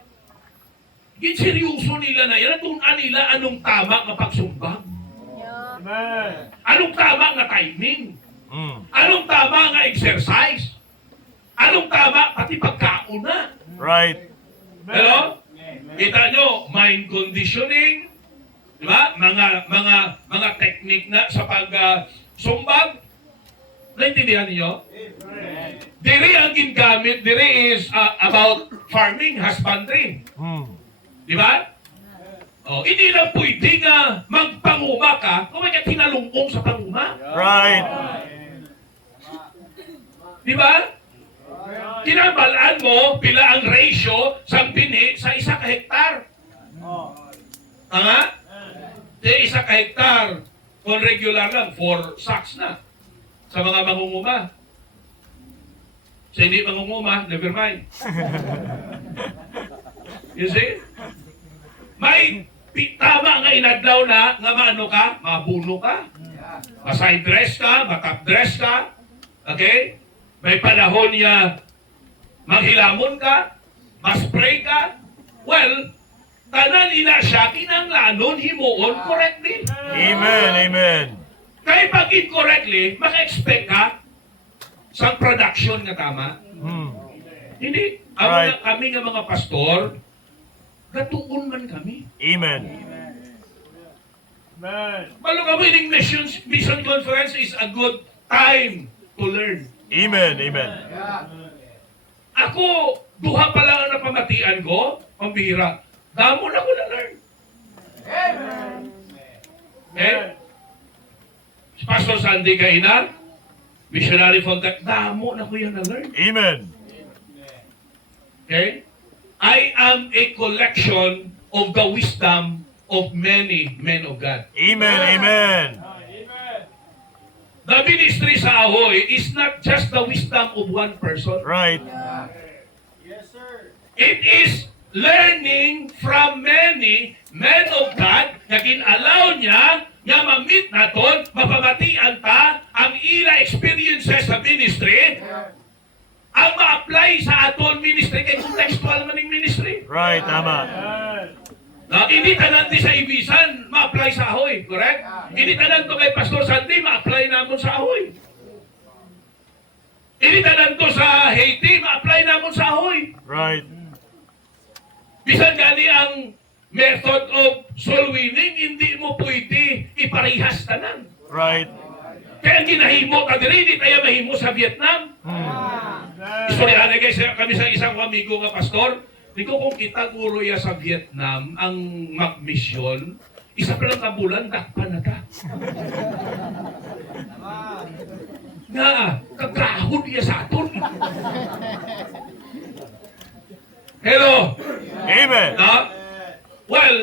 Seryoso nila na yan. Natunan nila anong tama nga pagsumbang. Anong tama nga timing. Anong tama nga exercise. Anong tama pati pagkauna. Right. Hello? Kita nyo, mind conditioning, di ba? Mga technique na sa pag-sumbag. Naintindihan niyo? Diri ang gingamit, diri is about farming, husbandry. Di ba? Oh, hindi lang pwede nga magpanguma ka kung may tinalungkong sa panguma. Right. Di ba? Kinabalaan mo pila ang ratio sa bini sa isa ka hektar. Tama? Sa isa ka hektar, kung regular lang, 4 sacks na sa mga mangunguma. Sa hindi mangunguma, never mind. You see? May tama nga inadlaw na nga maano ka, mabuno ka, ma-side dress ka, ma-top dress ka, okay? May panahon niya maghilamon ka, ma-spray ka. Well, tanan ina siya, kinanglanon, himuon, correctly. Amen. Amen. Kaya pag incorrectly, maka-expect ka sa production nga tama. Hindi. Right. Kami nga mga pastor, gatuon man kami. Amen. Malo kami, mission conference is a good time to to learn. Amen. Amen. Ako, duha pa lang ang napamatian ko, pambira. Damo na ko na-learn. Okay? Si Pastor Sandy Kainar, Missionary Fontaine, damo na ko yan na-learn. Amen. Okay? I am a collection of the wisdom of many men of God. Amen. Amen. The ministry sa Ahoy is not just the wisdom of one person. Right. It is learning from many men of God na ginalaw niya nga ma-meet naton, mapamatian ta ang ila experiences sa ministry, ang ma-apply sa aton ministry kay contextual man ning ministry. Right. Tama. Na hindi tanan di sa Ibisan ma-apply sa Ahoy, correct? Hindi tanan to kay Pastor Sandy ma-apply namon sa Ahoy. Hindi tanan to sa Haiti ma-apply namon sa Ahoy. Right. Bisan gani ang method of soul winning, hindi mo pwede iparehas tanan. Right. Kaya ang ginahimo ka diri, hindi tayo mahimo sa Vietnam. Istoryahan guys, kami sa isang amigo nga pastor, di ko kung kita guro iya sa Vietnam, ang mag-mission, isa pa lang kabulan, dakpan na ta. Nga, kagahod iya sa aton. Hello? Amen. Well,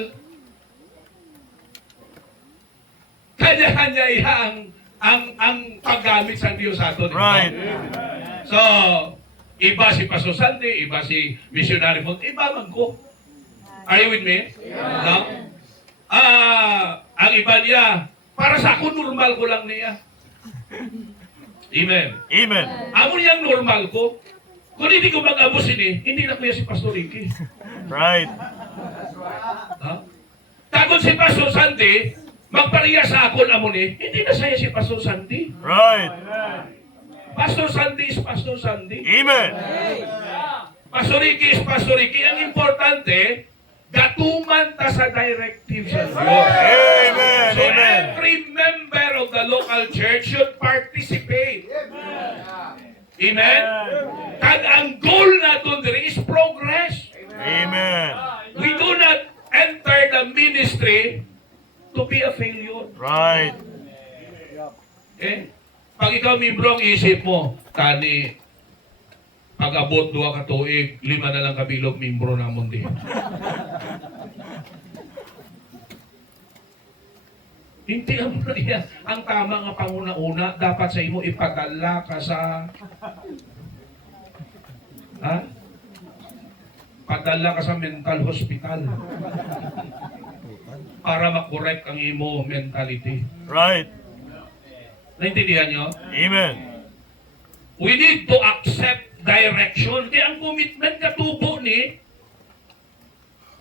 kanya-kanya iha ang paggamit sa Diyos sa aton. Right. So, iba si Pastor Sandy, iba si Missionary Fontaine, iba man ko. Are you with me? No? Ang iba niya, para sa ako, normal ko lang niya. Amen. Amen. Amo niyang normal ko. Kung hindi ko mag-abos hindi na kuya si Pastor Ricky. Right. Ha? Takot si Pastor Sandy, magpariya sa akon amo hindi na saya si Pastor Sandy. Right. Pastor Sandy is Pastor Sandy. Amen. Pastor Ricky is Pastor Ricky. Ang importante, gatuman ta sa directives sa Diyos. Amen. So Amen. every member of the local church should participate. Amen? Kag ang goal natin diri is progress. Amen. We do not enter the ministry to be a failure. Right. Eh? Pag ikaw membro ang isip mo, tani, pag-abot 2 ka tuig, 5 na lang kabilog membro namon di. Hindi ang iya. Ang tama nga panguna-una, dapat sa imo ipadala ka sa padala ka sa mental hospital para makorek ang imo mentality. Right. Naintindihan nyo? Amen. We need to accept direction. Kaya ang commitment katubo ni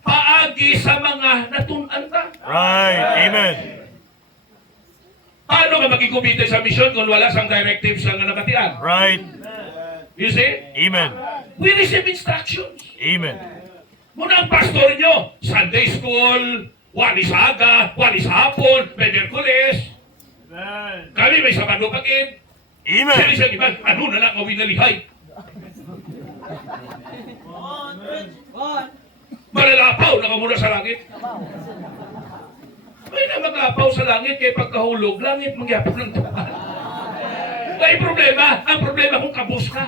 paagi sa mga natunan ta. Right. Amen. Paano ka maging-commit sa mission kung wala sang directives ang nabatian? Right. You see? Amen. We receive instructions. Amen. Muna ang pastor nyo, Sunday school, walis aga, walis hapon, may Merkules. Kami may Sabado pag-in. Amen. Sili siya iba, ano na lang awin na lihay. Malalapaw na ka muna sa langit. May na maglapaw sa langit kaya pagkahulog, langit mangyapon ng tupan. May problema. Ang problema kung kabus ka.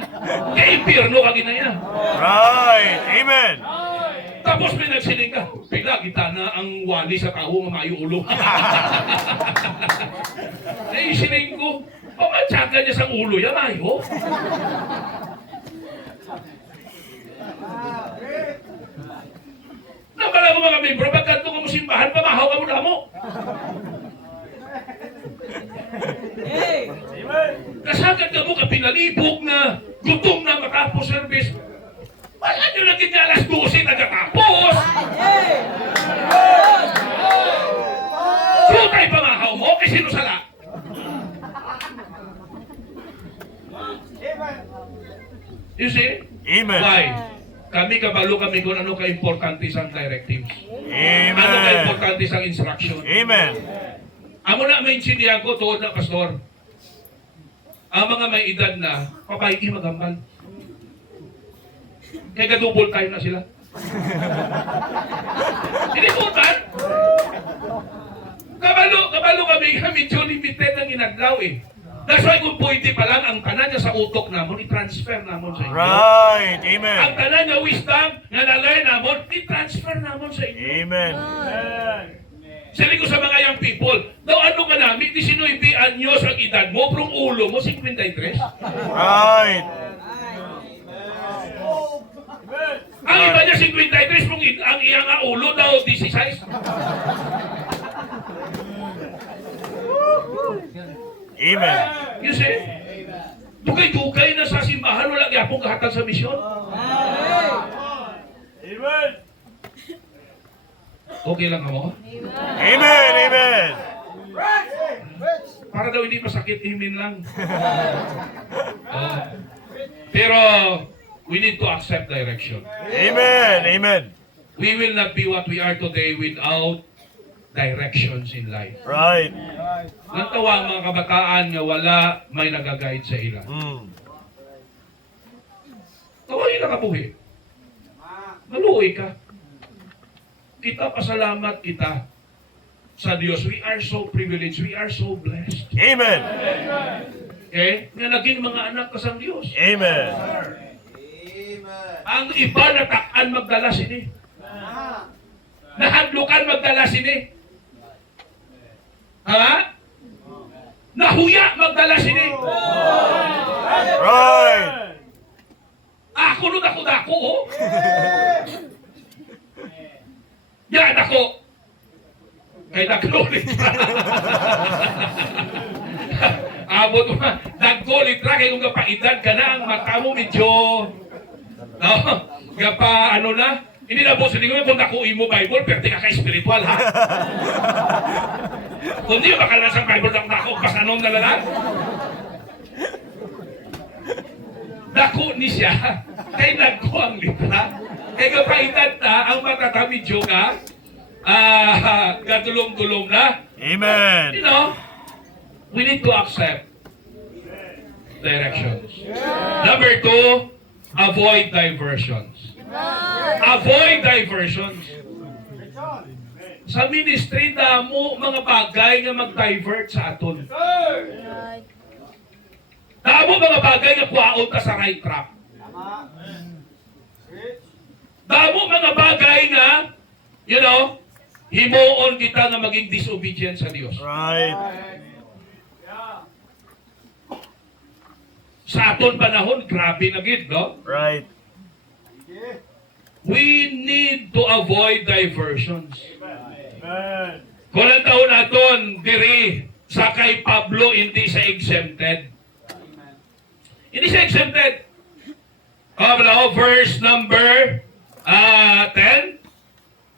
Kaya impyerno ka ginaya. Right. Amen. Tapos may nagsiling ka, pila kita na ang wali sa tao nga mayo ulo. Naisiling ko, pamatsaga niya sa ulo yan, mayo. Nabala ko mga membro, pagkanto ka mo simbahan, pamahaw ka mo na mo. Kasagad ka mo ka pinalibog na, gutom na matapos service. Wala nyo na ganyan alas 12 nagatapos. Sutay pamahaw mo, kay sino sala? You see? Amen. Why? Kami kabalo kami kung ano ka-importante sa directives. Ano Amen. ka-importante sa instruction. Amen. Amo na maintindihan ko tuod na pastor. ang mga may edad na, papaigi magambal. Kaya double time na sila. Inibutan. Kabalo kami, medyo limited ang inadlaw eh. That's why kung pwede pa lang, ang tanan niya sa utok namon, i-transfer namon sa inyo. Right. Ang Amen. tanan niya wisdom, nga nalay namon, i-transfer namon sa inyo. Amen. Sili ko sa mga young people, daw ano ka namin, 19 anyos ang edad mo, pero ang ulo mo, 53. Right. Ang iba niya 53, kung ang iyang nga ulo daw 16. Amen. You see? Tugay-tugay na sa simbahan, wala gyapong kahatag sa misyon. Amen. Okay lang mo? Amen. Amen. Para daw hindi masakit, amen lang. Oh. Pero, we need to accept direction. Amen. Amen. We will not be what we are today without directions in life. Right. Nantawa ang mga kabataan nga wala may nag-guide sa ila. Tawagin na kabuhi. Maluoy ka. Kita, pasalamat kita sa Diyos. We are so privileged. We are so blessed. Amen. Okay? Nga naging mga anak ka sa Diyos. Amen. Ang iba natakpan magdala sini. Nahadlukan magdala sini. Ha? Nahuya magdala sini. Right. Ako nun ako, oh. Yan ako. Kay nagkulit. Abot mo, nagkulit ra kay kung kapaidad ka na, ang mata mo medyo, no? Gapa, ano na? Hindi na po, hindi ko kung nakuin mo Bible, pero di ka ka-spiritual, ha? Kung di ba ka lang sa Bible na ako, pasanom na lang? Dako ni siya, kay nagko ang litra. Kay kapaidad na, ang matata medyo ka, gatulong-tulong na. Amen. You know, we need to accept directions. Number 2, avoid diversions. Avoid diversions. Sa ministry, damo mga bagay nga mag-divert sa aton. Damo mga bagay nga kuhaon ka sa right track. Damo mga bagay nga, you know, himuon kita nga maging disobedient sa Diyos. Right. Sa aton panahon, grabe na gid, no? Right. We need to avoid diversions. Amen. Kung ang taon naton, diri, sa kay Pablo, hindi siya exempted. Hindi siya exempted. Verse number 10.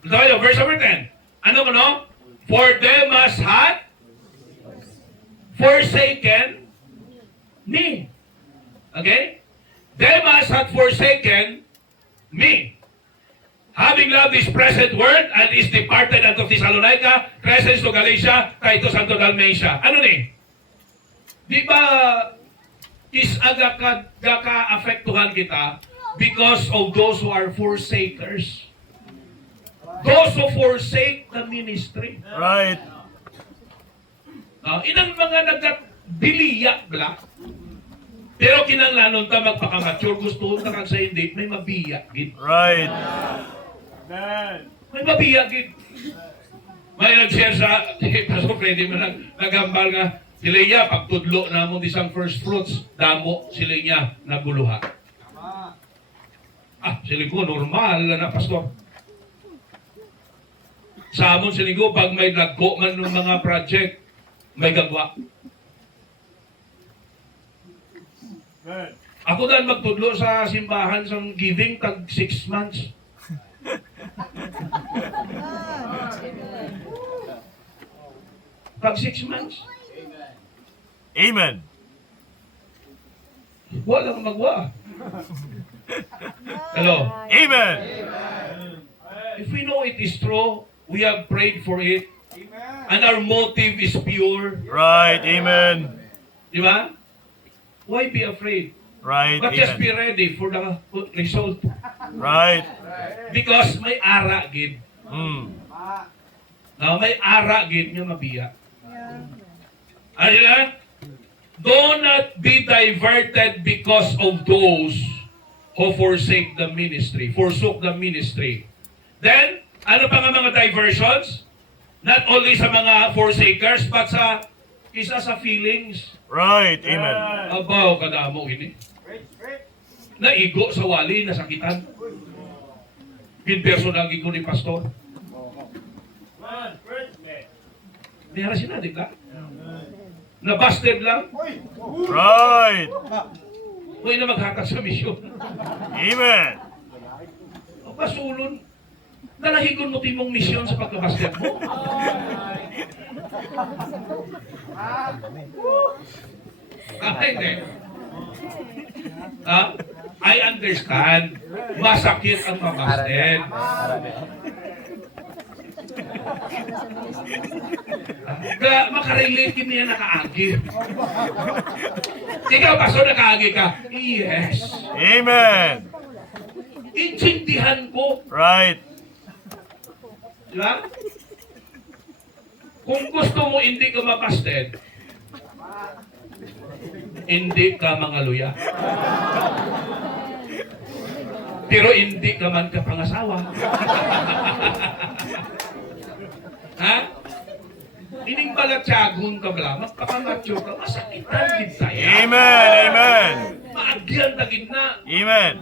Verse number 10. Ano mo, no? For them has had forsaken me. Okay? Them has had forsaken me. Having loved this present world and is departed unto Thessalonica, Crescens to Galatia, Titus unto Dalmatia. Ano ni? Di ba is agaka-affectuhan kita because of those who are forsakers? Those who forsake the ministry. Right. Inang mga nagbiliyak bla. Pero kinanglanon ta magpaka-mature, gusto na kang sa hindi, may mabiyak gid. Right. Amen. May mabiyak gid. May nag-share sa Pastor Freddy mo nagambal nga sila niya pagtudlo na mo isang first fruits, damo sila niya naguluha. Sila ko normal na pastor. Sa amon sila ko pag may nagko man ng mga project, may gagwa. Amen. Ako dahil magtudlo sa simbahan sa giving tag 6 months. Tag 6 months. Amen. Walang magwa. Hello. Amen. If we know it is true, we have prayed for it, and our motive is pure. Right. Amen. Di ba? Why be afraid? Right. But just be Amen. ready for the result. Right. Because may ara gid. Mm. May ara gid nga mabiya. Ayun. Do not be diverted because of those who forsake the ministry, forsook the ministry. Then, ano pa nga mga diversions? Not only sa mga forsakers, but sa isa sa feelings. Right. Amen. Abaw, kadamo ini. Naigo sa wali, nasakitan. Pinpersonal gigo ni pastor. Niyara sinadik lang. Nabasted lang. Right. Huwag na maghatak sa misyon. Amen. O pasulon. Nalahigon mo timong misyon sa pagkabasted mo. Hindi. I understand. Masakit ang mabasted. Makarelate din niya nakaagi. Ikaw, pastor, nakaagi ka? Yes. Amen. Intindihan ko. Right. Diba? Kung gusto mo hindi ka mabasted, hindi ka mangaluya. Pero hindi ka man ka pangasawa. Ha? Ining balatyagon ka bala, magpakangatyo ka, masakitan din tayo. Amen. Amen. Maagyan na gitna. Amen.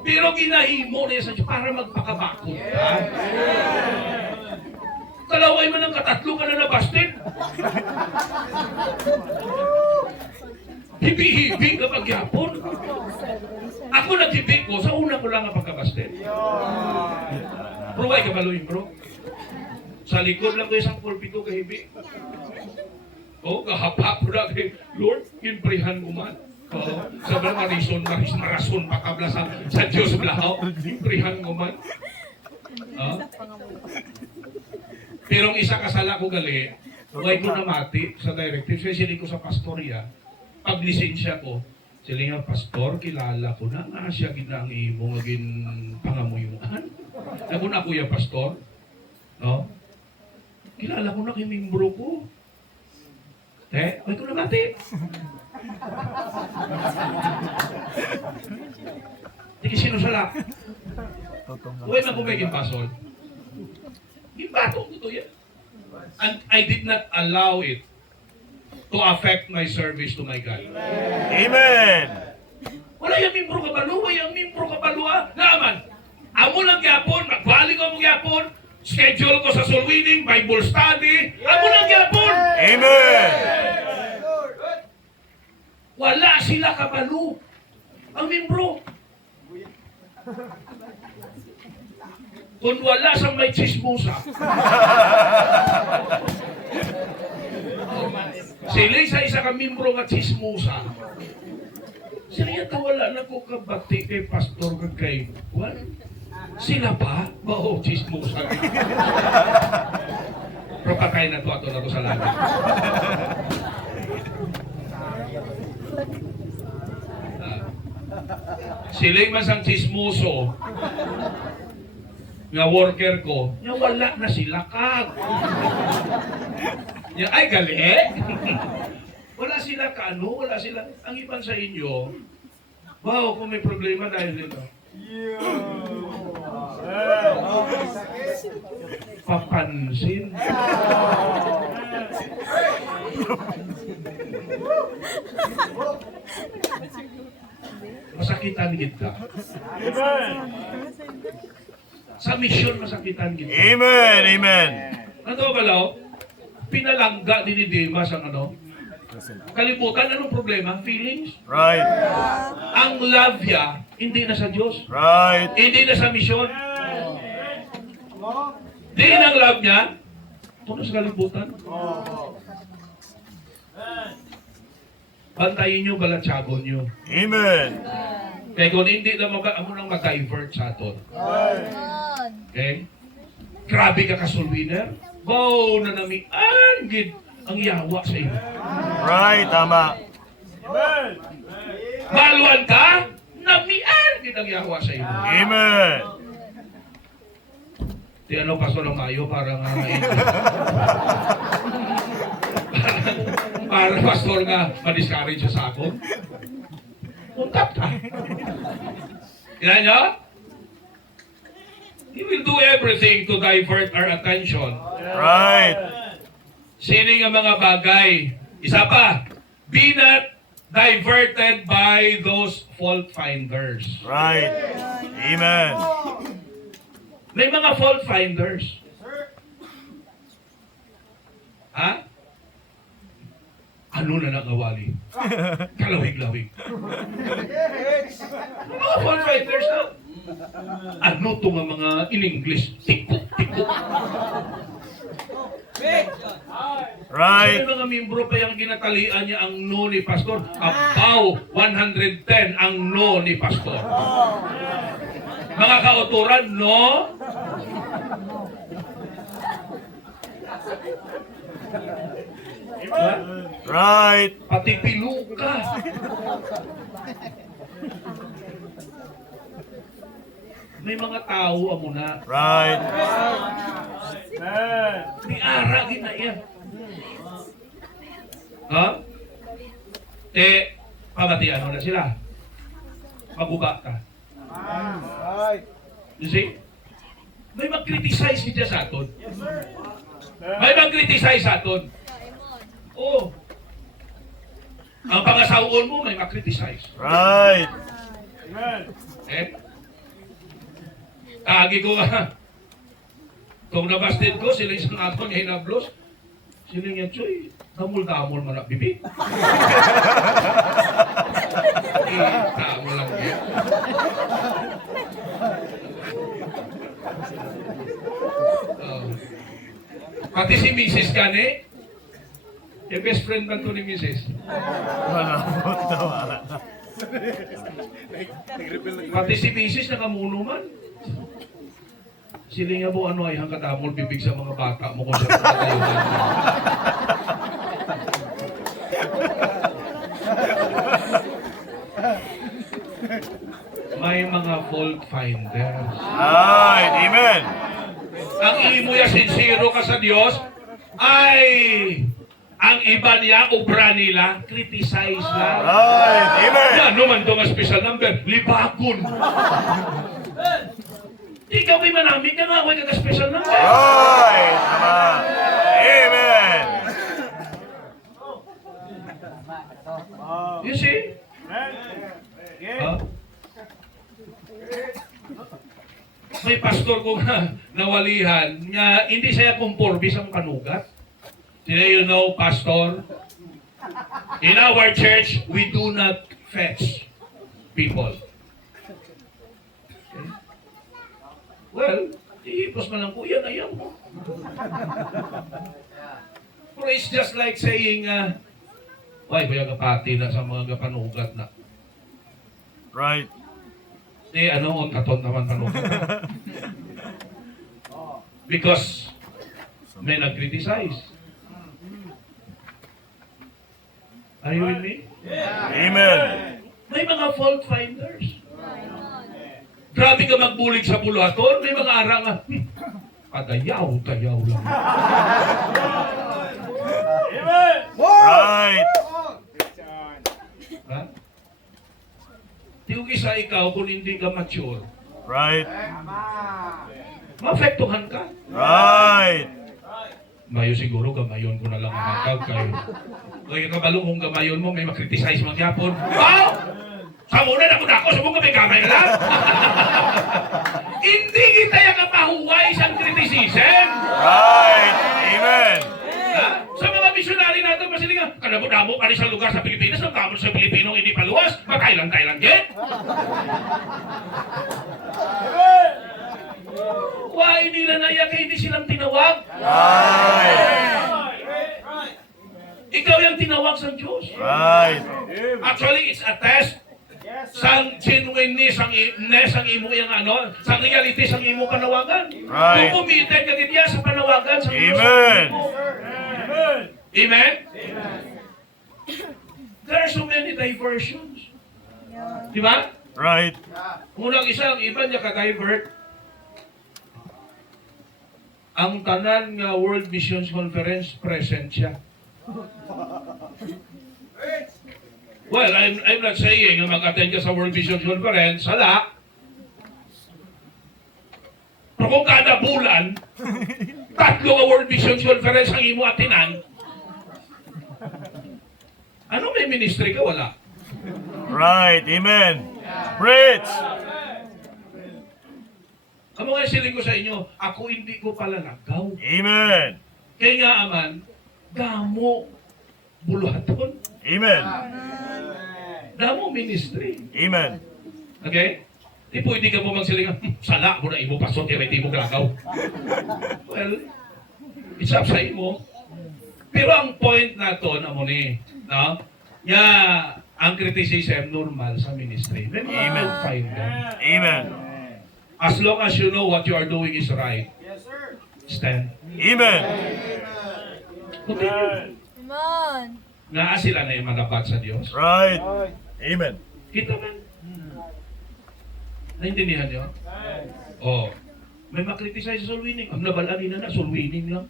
Pero ginahimo na sa Diyos para magpakabakot ka. Kalaway man ang katatlo ka na nabasted. Hibi-hibi ka pagyapon. Ako naghibi ko, sa una ko lang ang pagkabasted. Bro, ay kabaluin bro. Sa likod lang ko isang pulpito kahibi. O, kahapa ko na kay Lord, kinprihan ko man. Sabi na marason pakabla sa Diyos blahaw. Kinprihan ko man. Pero ang isa kasala ko gali, huwag ko namati sa directive, especially ko sa pastorya. Pag lisensya ko, sila nga, pastor, kilala ko na nga siya ginang imo maging pangamuyuan. Ako na kuya pastor, no? Kilala ko na kay membro ko. Huwag ko namati. Hindi sinusala. Huwag na kumaging pasol. Ibato ko to yan. And I did not allow it to affect my service to my God. Amen. Wala yung membro kabalo, wala yung membro kabalo naman. Amo lang yapon, magbalik ko mo yapon, schedule ko sa soul winning, Bible study, amo lang yapon. Amen. Wala sila kabalo. Ang membro. Kung wala sa may chismosa. Sila isa ka membro nga chismosa. Sila yata wala na ko kabati kay pastor kag kay Juan. Sila pa? Bao chismosa. Pero patay na to ato na to sa langit. Sila man sang chismoso nga worker ko, nga wala na sila kag. Ay, gali. Wala sila kaano, wala sila. Ang iban sa inyo, wow, kung may problema dahil dito. Papansin. Masakitan kita. Sa misyon masakitan kita. Amen. Amen. Ano ba lao? Pinalangga ni Dimas ang ano? Kalimutan, anong problema? Feelings? Right. Ang love niya, hindi na sa Diyos. Right. Hindi na sa misyon. Hindi na ang love niya. Ito na sa kalimutan. Bantayin nyo, balatsagon nyo. Amen. Kaya kung hindi na amo nang mag-divert sa aton. Okay? Grabe ka ka-soul winner. Wow, na namian, gid ang yawa sa iyo. Right. Tama. Amen. Maluan ka, namian ginagyawa sa iyo. Amen. Di ano, Pastor ang mayo, parang para Pastor nga, ma-discourage siya sa ako. Untap ka. Yan nyo? He will do everything to divert our attention. Right. Sini nga mga bagay. Isa pa, be not diverted by those fault finders. Right. Amen. May mga fault finders. Ha? Ano na nakawali? Kalawig-lawig. Mga fault finders na. Ano to nga mga in English? Tikot-tikot. Right. May mga membro pa yung ginatalian niya ang no ni Pastor. Abaw 110 ang no ni Pastor. Mga kauturan, no? Right. Pati piluka. May mga tao amo na. Right. Amen. Di ara gina yan. Ha? Pabatian mo na sila. Maguba ka. You see? May mag-criticize niya sa aton. May mag-criticize sa aton. Oo. Ang pangasawon mo, may mag-criticize. Right. Amen. Kagi ko nga. Kung nabasted ko, sila isang ato niya hinablos. Sila niya, Choy, damol-damol man ang bibig. Damol lang yan. Pati si Mrs. Kane, yung best friend ba ito ni Mrs.? Malambot daw. Pati si Mrs. nakamuno man. Sila nga po ano ay hangkadamol bibig sa mga bata mo kung sa pagkatayuan. May mga fault finders. Right. Amen. Ang imo ya sincero ka sa Diyos ay ang iba niya, obra nila, criticize lang. Right. Amen. Yan naman ito nga special number, libakon. Ikaw may manamig ka nga, huwag ka special number. Right. Tama. Amen. You see? Amen. May pastor ko nga nawalihan nga hindi siya kumpurbis ang kanugat. Do you know, pastor? In our church, we do not fetch people. Okay? Well, ihipos man lang po yan, ayaw mo. Pero it's just like saying, why, kuya kapati na sa mga kapanugat na. Right. Ano, on katon naman panugat. Because may nag-criticize. Are you with me? Amen. May mga fault finders. Grabe ka magbulig sa bulaton, may mga arang padayaw-tayaw lang. Amen. Right. Ha? Tingog isa ikaw kung hindi ka mature. Right. Maapektuhan ka. Right. Mayo siguro, gamayon ko na lang ang hangkag kayo. Kaya kabalo kung gamayon mo, may makriticize magyapon. Wow! Sa muna na ko na ako, sa mga may gamay na lang. Hindi kita yung kapahuway isang criticism. Right. Amen. Ha? Sa mga misyonary natin, masilingan, kanamo-damo pa rin sa lugar sa Pilipinas, ang kamot sa Pilipinong hindi paluwas, makailan-tailan get. Why nila naiyak, hindi silang tinawag? Right. Ikaw yung tinawag sa Diyos. Right. Actually, it's a test. Sang genuineness ang imo yung ano, sang reality sang imo panawagan. Right. Kung committed ka din sa panawagan sa Diyos. Amen. Amen? There are so many diversions. Di ba? Right. Unang isa, ang iba niya ka-divert. Ang tanan nga World Missions Conference, present siya. Well, I'm not saying na mag-attend ka sa World Missions Conference, hala. Pero kung kada bulan, 3 nga World Missions Conference ang imo atinan, ano may ministry ka? Wala. Right. Amen. Preach. Ang mga siling ko sa inyo, ako hindi ko palalagaw. Amen. Kaya nga aman, damo buluhaton, Amen. damo ministry. Amen. Okay? Di pwede ka mo magsiling, sala mo na imo pasok, kaya hindi mo lagaw. Well, it's up sa imo. Pero ang point na to, na mo ni, no? Nga, ang criticism normal sa ministry. May mga Amen. fault find them. Amen. As long as you know what you are doing is right, Yes, sir. stand. Amen. Continue. Amen. Nga sila na yung manabat sa Diyos. Right. Amen. Kita man. Naintindihan niyo? Oh. May makriticize sa soul winning. Ang nabalanin na soul winning lang.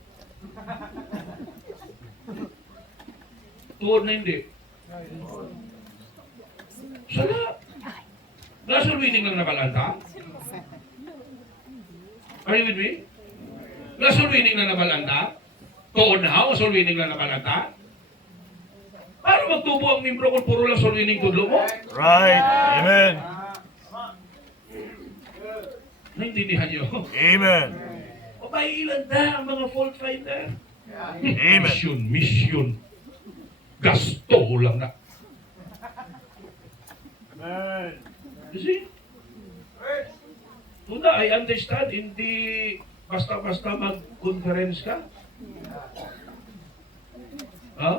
Tuod na hindi. Sala. Na soul winning lang nabalanta? Are you with me? Na soul winning lang nabalanta? Tuod na o soul winning lang nabalanta? Paano magtubo ang membro kung puro lang soul winning tudlo mo? Right. Amen. Naintindihan niyo? Amen. O ba ilan na ang mga fault finder? Amen. Mission. Gasto lang na. Amen. You see? Una, I understand, hindi basta-basta mag-conference ka. Ha?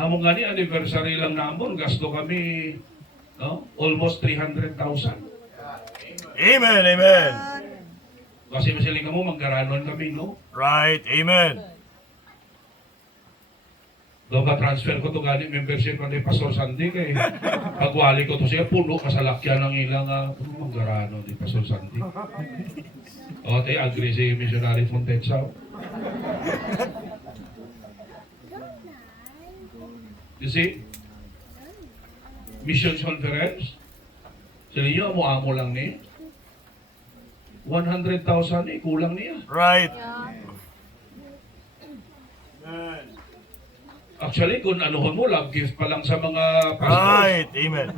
Among gani, anniversary lang namon, gasto kami, no? Almost 300,000. Amen. Amen. Kasi masiling ka mo, maggaranon kami, no? Right. Amen. Daw ka transfer ko to gani membership ni Pastor Sandy kay pagwali ko to siya puno kasalakyan ng ilang manggarano ni Pastor Sandy. O tay agree si missionary Fontensao. You see? Missions conference. Sila niyo amo lang ni 100,000 ni kulang niya. Right. Amen. Actually, kung anuhon mo, love gift pa lang sa mga pastors. Right. Amen.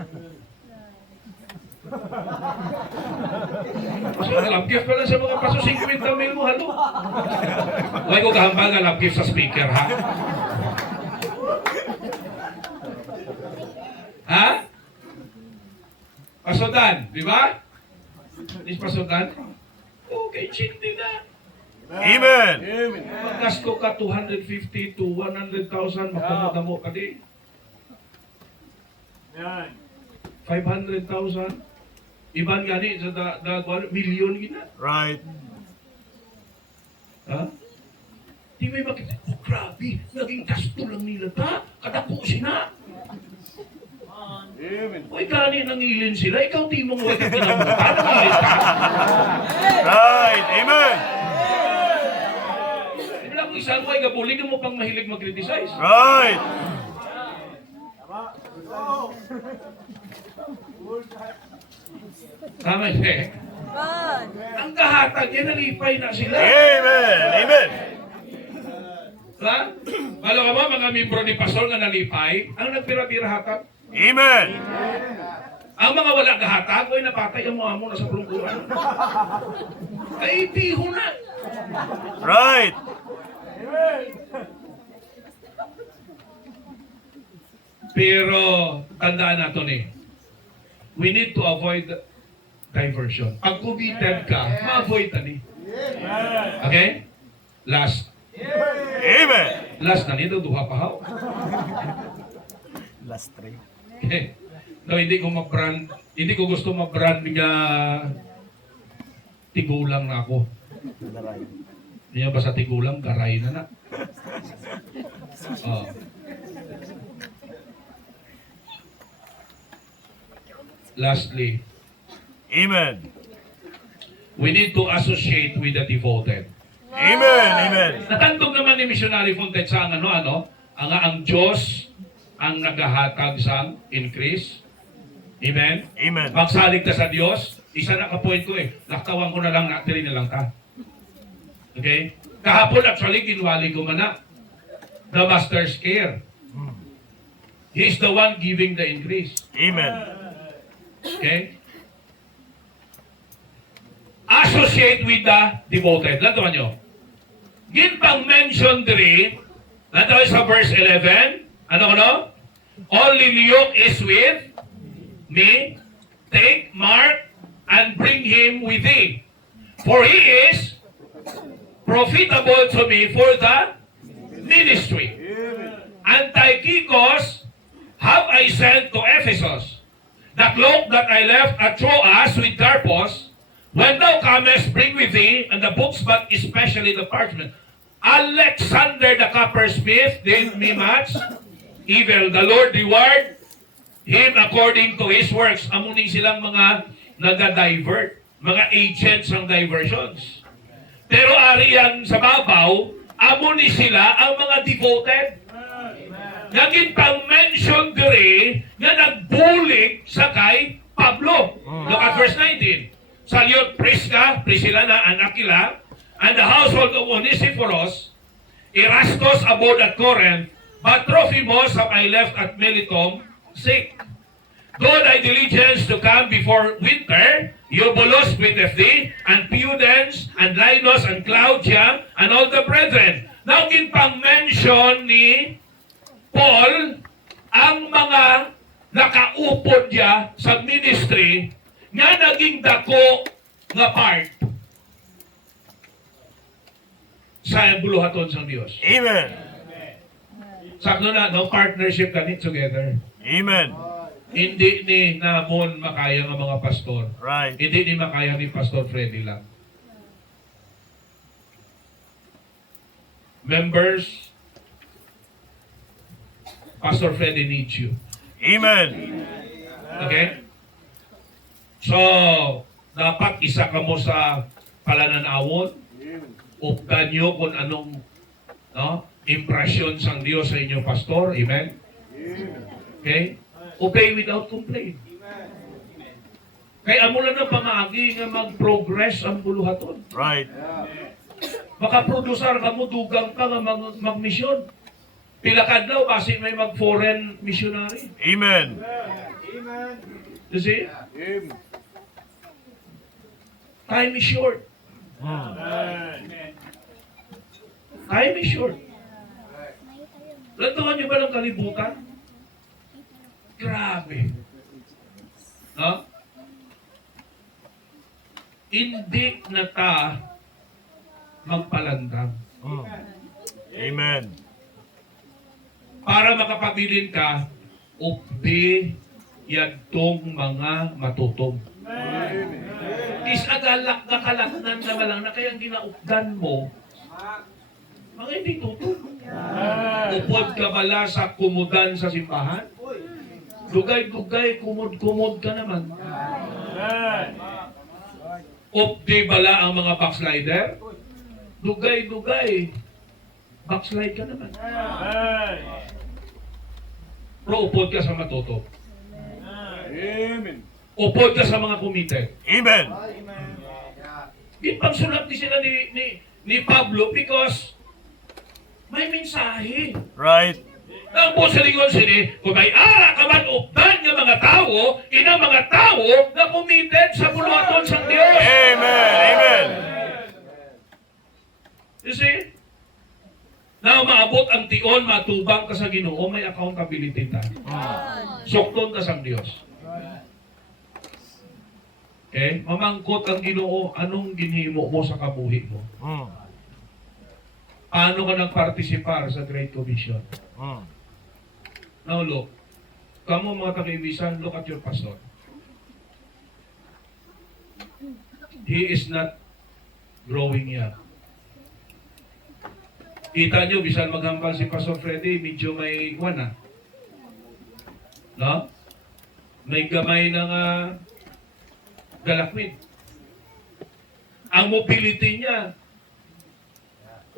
So, love gift pa lang sa mga pastors, 50 mil mo, halo. Huwag ko kahambal nga love gift sa speaker, ha? Ha? Pasodan, di ba? Is pasodan? Okay, chindi na. Amen. Amen. Maggasto ka 250 to 100,000, makamudamo ka di. Amen. 500,000. Iban gani sa milyon gina. Right. Ha? Di may makita, oh grabe, naging gasto lang nila ta. Kadako sina. Amen. Uy, gani nangilin sila. Ikaw di mong huwag ka kinamutan. Nangilin ka. Right. Amen. Bilang isang huwag ka bulig mo pang mahilig mag-criticize. Right. Tama siya. Amen. Ang kahatag niya, nalipay na sila. Amen. Amen. Ha? Malo ka ba, mga membro ni Pastor na nalipay, ang nagpira-pira hatag? Amen. Ang mga wala kahatag, ay napatay ang mga mo na sa pulungkuran. Ay, piho na. Right. Pero, tandaan nato ni, we need to avoid diversion. Pag committed ka, ma-avoid na ni. Okay? Last. Amen. Last na nito, duha pa haw. Last three. Okay. No, hindi ko mag-brand, hindi ko gusto mag-brand nga tigulang na ako. Hindi nyo ba sa tigulang, garay na na. Oh. Lastly, Amen. we need to associate with the devoted. Amen. Amen. Natandog naman ni Missionary Fontet sa ang Diyos ang naghahatag sa increase. Amen? Amen. Magsalig ka sa Diyos, isa na ka-point ko laktawan ko na lang, natiri na lang ta. Okay? Kahapon actually, ginwali ko man na. The Master's care. He is the one giving the increase. Amen. Okay? Associate with the devoted. Lantawan nyo. Ginpang mention diri, lantawan sa verse 11, ano? Only yoke is with me, take Mark, and bring him with thee. For he is profitable to me for the ministry. And Tychicus have I sent to Ephesus. The cloak that I left at Troas with Carpus, when thou comest, bring with thee, and the books, but especially the parchment. Alexander the coppersmith did me much evil. The Lord reward him according to his works. Amuning silang mga nag-divert, mga agents ng diversions. Pero ariyan sa babaw, amuni sila ang mga devoted. Naging pang-mention diri na nagbulig sa kay Pablo. Look at verse 19. Salute Prisca, Priscilla na anak nila, and the household of Onesiphorus, Erastus abode at Corinth, but Trophimus have I left at Miletum sick. Though thy diligence to come before winter, Eubulus waiteth thee, and Pudens, and Linus, and Claudia, and all the brethren. Now, ginpang-mention ni Paul ang mga nakaupod niya sa ministry nga naging dako nga part sa buluhaton sa Diyos. Amen. Sakto na, no partnership kani together. Amen. Hindi ni namon makaya ng mga pastor. Right. Hindi ni makaya ni Pastor Freddy lang. Members, Pastor Freddy needs you. Amen. Okay? So, dapat isa ka mo sa palananawon. Updan nyo kung anong impression sang Diyos sa inyo, pastor. Amen? Okay? Obey without complaint. Kaya amo lang na pamaagi nga mag-progress ang buluhaton. Right. Baka producer ka mo, dugang ka nga mag-mission. Pilakad daw kasi may mag-foreign missionary. Amen. You see? Time is short. Time is short. Lantungan niyo ba ng kalibutan? Grabe. No? Hindi na ta magpalandang. Amen. Para makapabilin ka, updi yadtong mga matutom. Is agalak kakalaknan na malang na kayang ginaupdan mo, mga hindi tutom. Upod ka bala sa kumudan sa simbahan? Dugay-dugay, kumod-kumod ka naman. Updi bala ang mga backslider? Dugay-dugay, backslide ka naman. Pero upod ka sa matuto. Upod ka sa mga committed. Amen. Di pagsulat ni sila ni Pablo because may mensahe. Right. Ang po sa lingon sini, kung may ara ka man updan ng mga tao, ina mga tao na committed sa buluhaton sa Diyos. Amen. Amen. You see? Na maabot ang tion, matubang ka sa Ginoo, may accountability ta. Sukton ka sa Diyos. Okay? Mamangkot ang Ginoo, anong ginhimo mo sa kabuhi mo? Paano ka nagpartisipar sa Great Commission? Now look, kamo mga taga-ibisan, look at your pastor. He is not growing young. Kita nyo, bisan maghambal si Pastor Freddy, medyo may no? may gamay ng dalakwid. Ang mobility niya,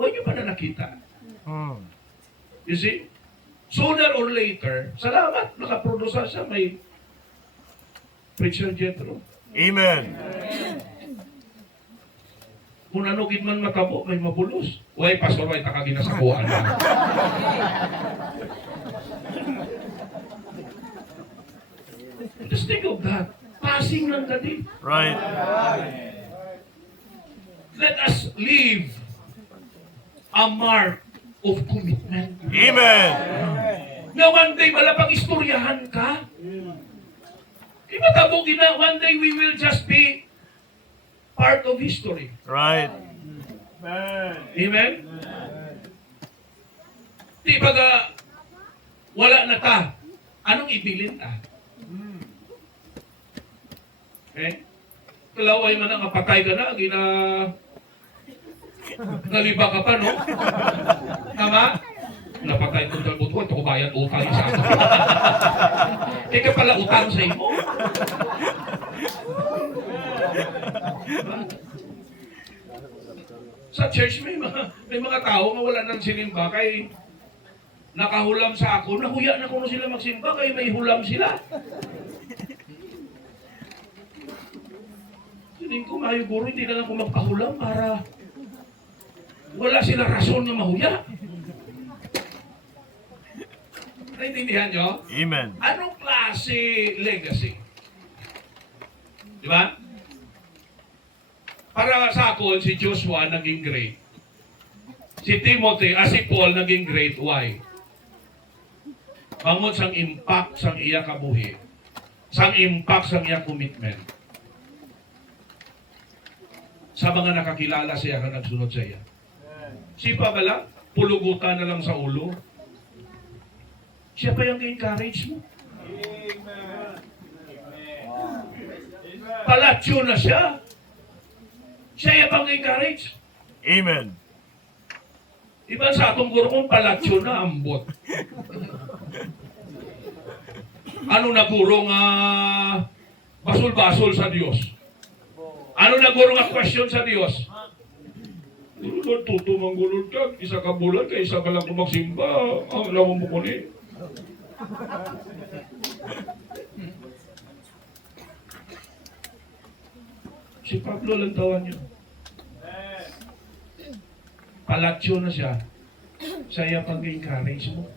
huwag niyo pa na nakita. You see? Sooner or later, salamat, nakaprodusa siya, may Preacher Jethro. Amen. Kung anugid man matabo, may mabulos. Uy, pastor, may takagin na sa kuhaan na. Just think of that. Passing lang ka din. Right. Let us leave a mark of commitment. Amen. Na one day malapang istoryahan ka. Di ba tabo gina, one day we will just be part of history. Right. Amen. Amen? Di ba ga, wala na ta. Anong ibilin ta? Okay? Kalaway man ang patay ka na, naliba ka pa, no? Tama? Napatay ko ng buto, ito ko bayad utang sa akin. Ika pala utang sa imo. Sa church may mga tao nga wala nang sinimba kay nakahulam sa ako, nahuya na kung sila magsimba kay may hulam sila. Sining ko mayo guro, hindi na lang ko magpahulam para wala sila rason na mahuya. Naintindihan nyo? Amen. Anong klase legacy? Di ba? Para sa ako, si Joshua naging great. Si Timothy, si Paul naging great. Why? Bangod sang impact sang iya kabuhi. Sang impact sang iya commitment. Sa mga nakakilala siya ka nagsunod sa iya. Si pa ba lang? Pulugutan na lang sa ulo. Siya pa yung encourage mo. Palatsyo na siya. Siya yung encourage. Amen. Iba sa atong guro kong palatsyo na ambot. Ano na guro nga basol-basol sa Diyos? Ano na guro nga question sa Diyos? Lord, tuto manggulod ka. Isa ka bulan, kaya isa ka lang kung magsimba. Ang alam mo ko ni. Si Pablo lang tawan niyo. Palatsyo na siya. Saya pag-encourage mo.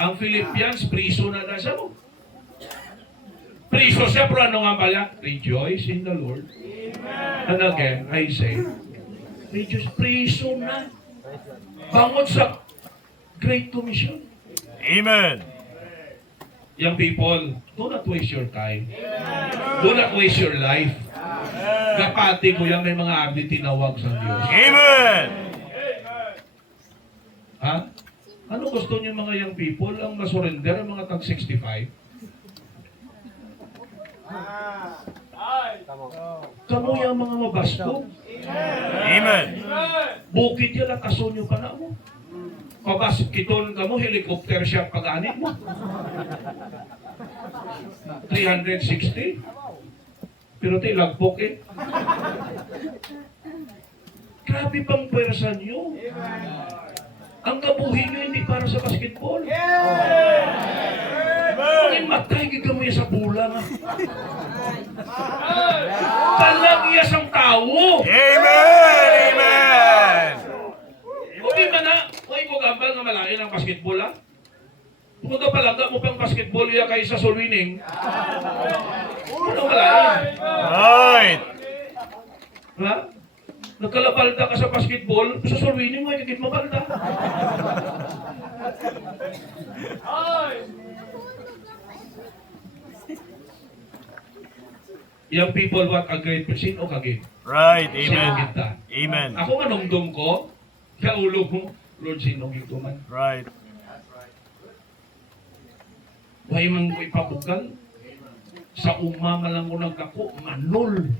Ang Philippians, priso na siya mo. Priso siya, pero ano nga pala? Rejoice in the Lord. And again, I say, rejoice, priso na. Bangon sa Great Commission. Amen. Young people, do not waste your time. Do not waste your life. Kapati ko yan, may mga abdi tinawag sa Diyos. Amen. Ha? Ano gusto niyo mga young people? Ang masurrender, ang mga tag 65? Kamu yung mga mabasto. Amen. Bukid yan, lakaso niyo pa na mo. Pabaskiton ka mo, helicopter siya pag-anit mo. 360. Pero tayo lagpok eh. Grabe pang pwersa niyo. Ang kabuhi niyo hindi para sa basketball. Pagin matay, gigamoy sa bulang. Palagiyas ang tao. Amen. Amen. O di ba na, huwag ko gambal nga malain ang basketball ha? Pumunta palaga mo pang basketball iya kay sa soul winning. Ano malain? Right. Ha? Nagkalapalda ka sa basketball, sa soul winning mo, ikikit mo palda. Young people, what a great person o kagin? Right. Sino Amen. kita? Amen. Ako manungdom ko, kaulo ko, Lord, sino gito man? Right. Huwag man ko ipabugal. Sa umama lang ko nagkako, manol.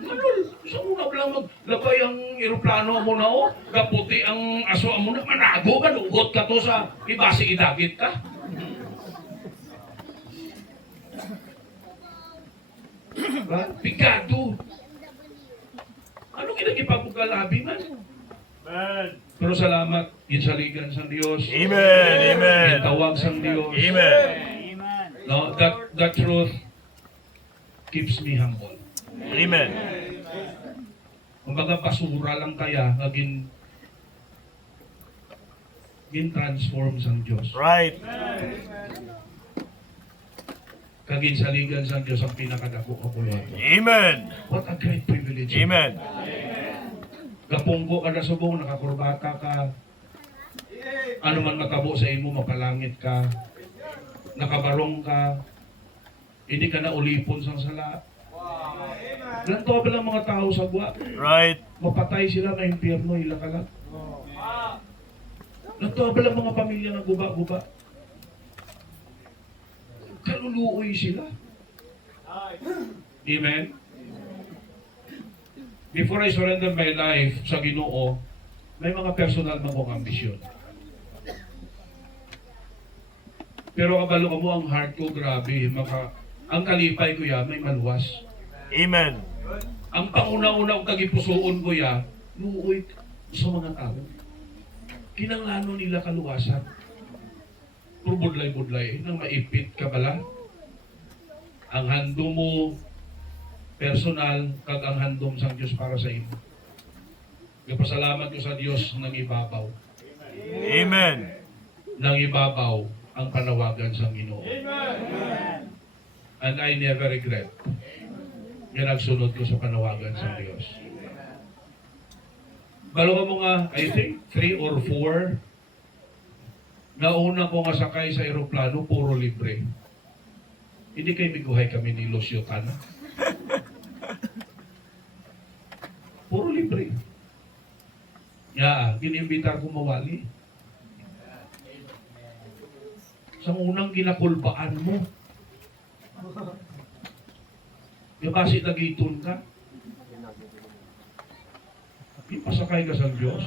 Manol. Sa una lang maglabay ang eroplano mo na o, kaputi ang aso mo na, manago ka, lugot ka to sa ibasi idagit ka. Pigado. Ano kinagipagpugalabi man? Amen. Pero salamat, ginsaligan sa Diyos. Amen. Amen. Gitawag sa Diyos. Amen. No, that truth keeps me humble. Amen. Kumbaga basura lang kaya naging transform sa Diyos. Right. Kaginsaligan sa Diyos ang pinakadako ko yun. Amen. What a great privilege. Amen. Kapungko ka na subong, nakakurbata ka. Ano man matabo sa imo, mapalangit ka. Nakabarong ka. Hindi ka na ulipon sa sala. Lanto ba lang mga tao sa gwa? Right. Mapatay sila na impyerno, ila ka lang. Lanto ba lang mga pamilya na guba-guba? Kaluluoy sila. Amen? Before I surrender my life sa Ginoo, may mga personal na kong ambisyon. Pero kabalo ka mo ang heart ko, grabe. Ang kalipay ko ya, may maluwas. Amen. Ang panguna-una kong kagipusoon ko ya, luoy sa mga tao. Kinanglano nila kaluwasan. Puro budlay-budlay, nang maipit ka bala. Ang handom mo, personal, kag ang handom sa Diyos para sa imo. Nagpasalamat ko sa Diyos ng ibabaw. Amen. Nang ibabaw ang panawagan sa Ginoo. And I never regret nga nagsunod ko sa panawagan sa Diyos. Balo ka mo nga, I think, 3 or 4, nauna ko nga sakay sa aeroplano, puro libre. Hindi kayo miguhay kami ni Lucio Cana. Puro libre. Ginimbitar ko mawali. Sa unang kinakulbaan mo. Kasi nagiton ka. Ipasakay ka sa Diyos.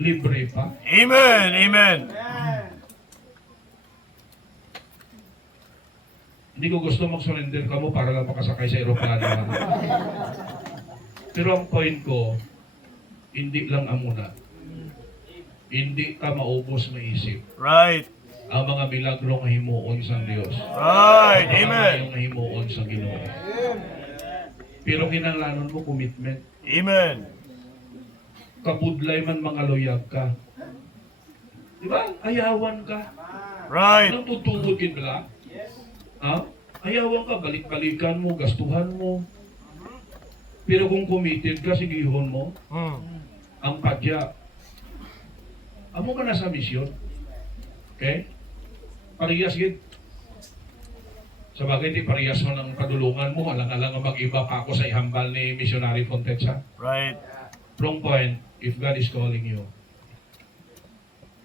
Libre pa. Amen. Amen. Hindi ko gusto mag-surrender ka mo para lang makasakay sa aeroplano. Pero ang point ko, hindi lang amuna. Hindi ka maubos maisip. Right. Ang mga milagro nga himuon sa Diyos. Right. Ang Amen. mga himuon sa Ginoo. Pero kinanglanon mo commitment. Amen. Kabudlay man mga loyag ka. Di ba? Ayawan ka. Right. Anong tutugod kin bala? Ha? Ayawan ka, balik-balikan mo, gastuhan mo. Pero kung committed ka, sigihon mo, ang padya. Amo ka na sa misyon. Okay? Parehas gid. Sa bagay, ti parehas mo ng padulungan mo, alang-alang ang mag-iba pa ako sa ihambal ni Missionary Fontecha. Right. Wrong point, if God is calling you,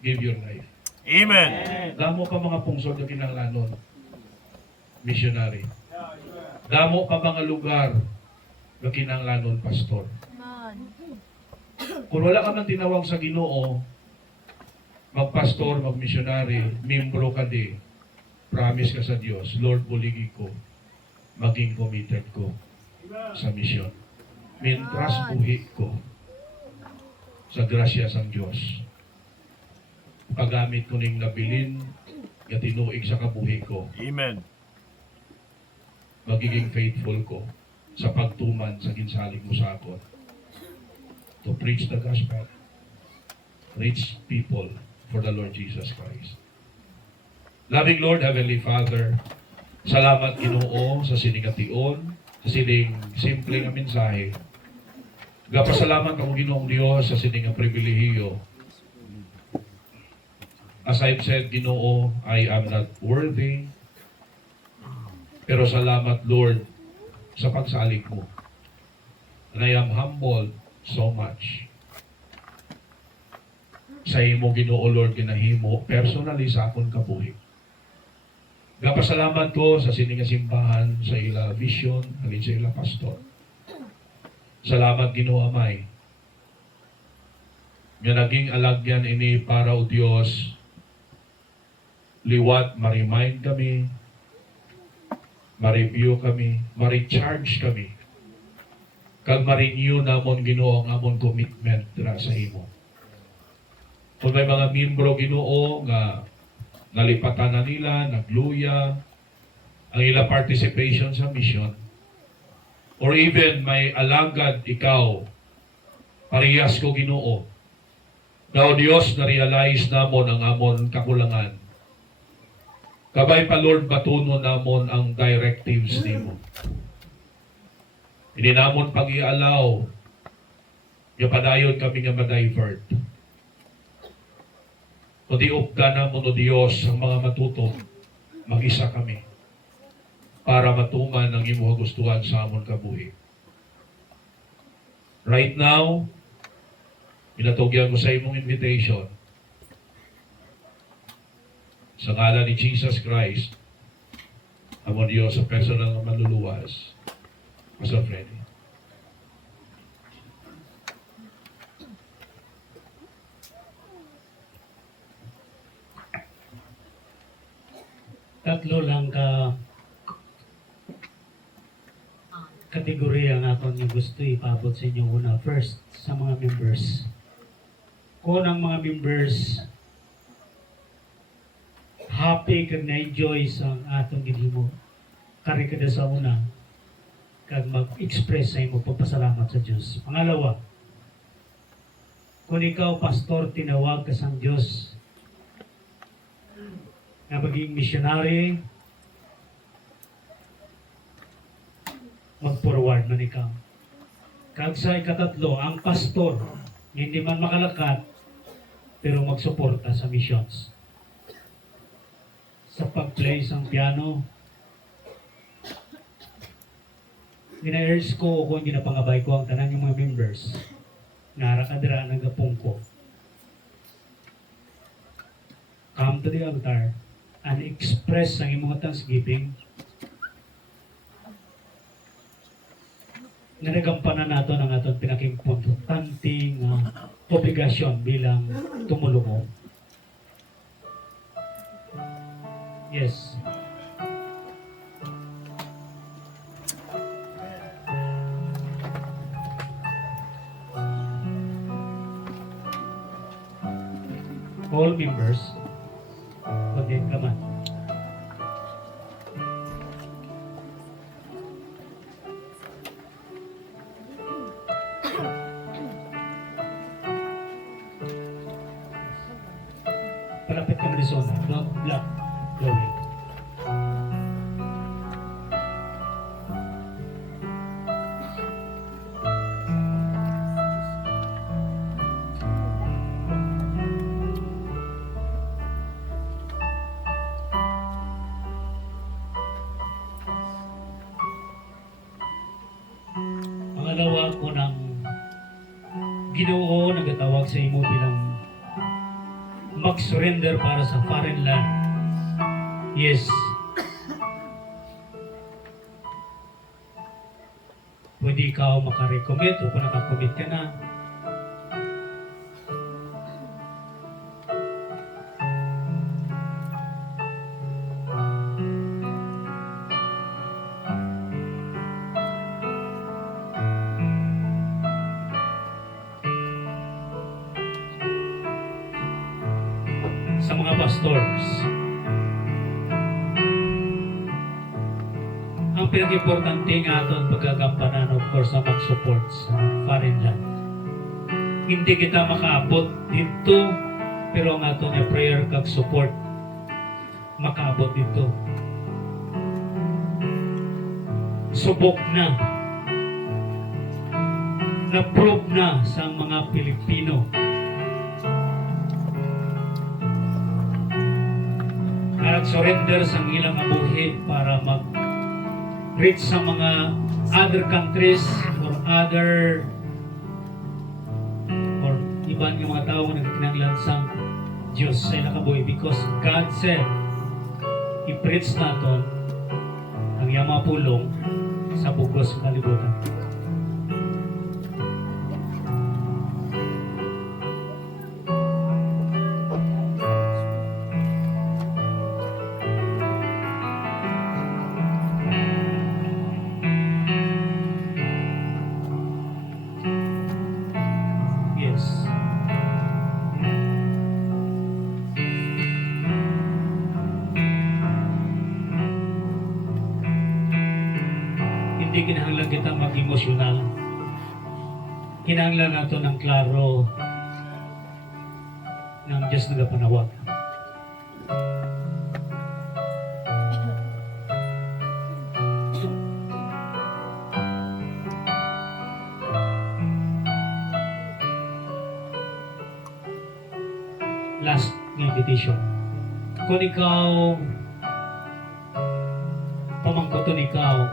give your life. Amen. Damo pa mga pungsod na kinanglanon. Missionary. Damo pa mga lugar na kinanglanon, pastor. Amen. Kung wala ka man tinawag sa Ginoo, magpastor, magmissionary, membro ka di, promise ka sa Diyos, Lord, buligi ko, maging committed ko sa misyon. Mintras buhi ko sa grasya sa Diyos. Paggamit ko ning nabilin, nga tinuig sa kabuhi ko, Amen. magiging faithful ko sa pagtuman sa ginsalig mo sa akon. To preach the gospel, reach people for the Lord Jesus Christ. Loving Lord, Heavenly Father, salamat Ginoo sa siningation, sa sining simple nga mensahe. Gapasalamat ako Ginoong Dios sa sining nga pribilehiyo. As I've said, Ginoo, I am not worthy. Pero salamat Lord sa pagsalig mo. And I am humbled so much sa imo Ginoo Lord ginahimo personally sa akon kabuhi. Gapasalamat ko sa sining nga simbahan, sa ila vision, halin sa ila pastor. Salamat Ginoo Amay. Nga naging alagyan ini para o Dios liwat ma-remind kami ma-review kami, ma-recharge kami, kag ma-renew namon Ginoo ang amon commitment dira sa imo. Kung may mga miyembro Ginoo nga nalipatan na nila, nagluya, ang ilang participation sa mission, or even may alagad ikaw, parehas ko Ginoo, na o Diyos na-realize namon ang amon kakulangan. Kabay pa Lord, batuno namon ang directives nimo. Hindi namon pag-ialaw, yapadayon kami nga ma-divert. Kundi upda namon o Diyos ang mga matuto, mag-isa kami para matuman ang imo gustuhan sa amon kabuhi. Right now, pinatugyan ko sa imong invitation sa ngalan ni Jesus Christ, amon Diyos sa personal na manluluwas. Pastor Freddy. Tatlo lang kategorya nga akong gusto ipabot sa inyo. Una, first, sa mga members. Kung ang mga members happy kag na-enjoy sa atong gihimo, kari kada sa una, kag mag-express sa imo pagpasalamat sa Diyos. Pangalawa, kung ikaw, pastor, tinawag ka sa Diyos na maging missionary, mag-forward man ikaw. Kag sa ikatatlo, ang pastor, hindi man makalakat, pero magsuporta sa missions. Sa pag-play sa piano, gina-urge ko kung ginapangabay ko ang tanan yung mga members, narakadira ng gapong ko. Come to the altar and express ang imong thanksgiving nga nagampanan nato ang aton pinakimportante nga obligasyon bilang tumulong. Yes. All members, content ka man. Palapit ka Arizona, black, glowing. Pangalawa ko ng Ginoo nagatawag sa imo bilang mag-surrender para sa foreign land. Yes. Pwede ikaw makarecommit o kung nakakommit ka na. Sa mga pastors, ang pinag-importante nga aton pagkagampanan, of course, ang mag-support sa foreign land. Hindi kita makaabot dito, pero ang aton yung prayer kag support makaabot dito. Subok na, na-prove na sa mga Pilipino surrender sa ilang abuhi para mag-reach sa mga other countries or other or ibang yung mga tao na nagkinanglan sa Diyos sa ilang abuhi, because God said i-preach natin ang iyang mga pulong sa bugos ng kalibutan. kita mag-emosyonal. Kinahanglan nato ng klaro ng Diyos nagapanawag. Last na invitation. Kung ikaw, pamangkoton ikaw,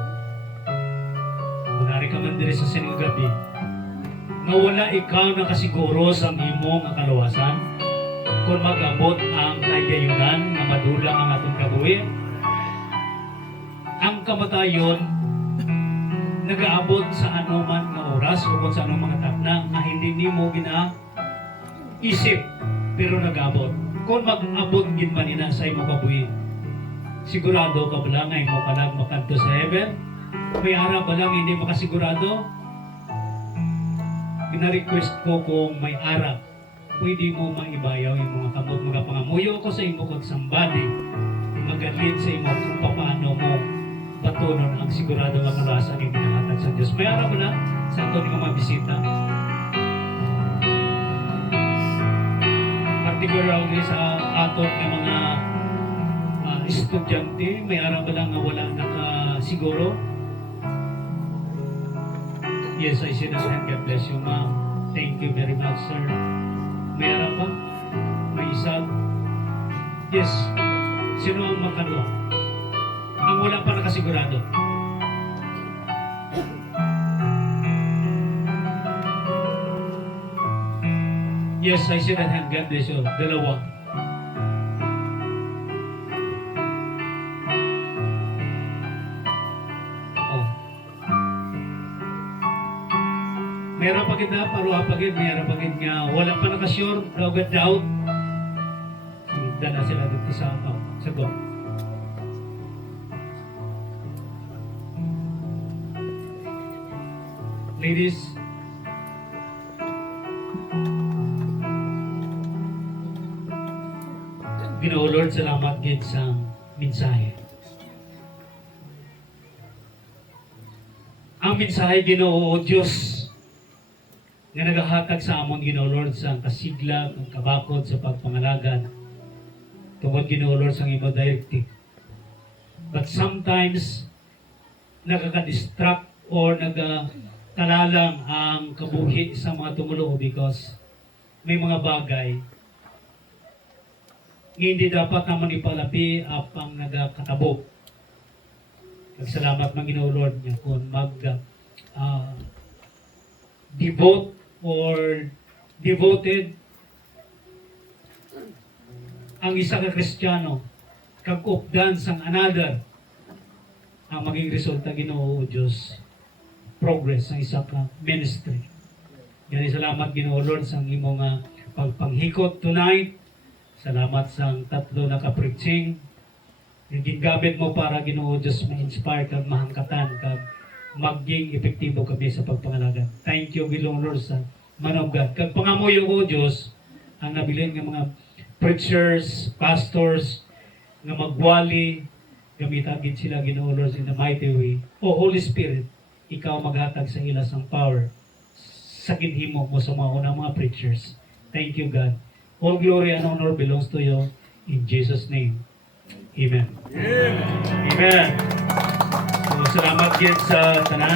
kunwari ka man diri sa sining gabi, nga wala ikaw nakasiguro sa imong kalawasan, kung mag-abot ang kagayunan nga madulang ang atong kabuhi, ang kamatayon nagaabot sa anuman nga oras o kung sa anong mga takna nga hindi nimo isip pero nag-abot. Kung mag-abot gid man ina sa imong kabuhi, sigurado ka ba lang nga imo palag makanto sa heaven? May ara ba lang hindi makasigurado? Gina-request ko kung may ara, pwede mo maibayaw yung mga kamot, mga pangamuyo ko sa imo kung somebody magalit sa imo kung paano mo batunon ang sigurado nga kalasan yung binahatag sa Diyos. May ara ba na sa ato nga mabisita? Particularly sa aton nga mga estudyante, may ara ba lang nga wala nakasiguro? Yes, I see that hand. God bless you, ma'am. Thank you very much, sir. May ara pa? May isa? Yes. Sino ang makadwa? Ang wala pa nakasigurado. Yes, I see that hand. God bless you. Dalawa. Oh. Meron pa kita, paruha pa gid, meron pa gid nga wala pa nakasure, doubt. Dala sila dito sa go. Ladies, Ginoo Lord, salamat gid sa mensahe. Ang mensahe, Ginoo o Diyos, nga nagahatag sa amon, Ginoo Lord, sa kasiglag, ang kabakod sa pagpangalagan, tungod, Ginoo Lord, sa imo directive. But sometimes, nakaka-distract or nagkalalang ang kabuhi sa mga tumulo because may mga bagay hindi dapat naman ipalapi apang nagkatabo. Nagsalamat man Ginoo Lord nga kung devote or devoted ang isa ka Kristiyano kag-updan sang another ang maging resulta Ginoo o Diyos progress ang isa ka ministry. Yan salamat Ginoo Lord sa imo nga pagpanghikot tonight. Salamat sa tatlo na ka-preaching. Yung gingamit mo para Ginoo Diyos ma-inspire kag mahangkatan kag maging epektibo kami sa pagpangalaga. Thank you Ginoo Lord sa man of God. Kag pangamuyo ko Diyos ang nabilin nga mga preachers, pastors nga magwali gamitagin sila Ginoo Lord in the mighty way. O Holy Spirit, ikaw maghatag sa ila sang power sa ginhimo mo sa mga unang mga preachers. Thank you God. All glory and honor belongs to you. In Jesus' name. Amen. Amen. So, salamat din sa tanan.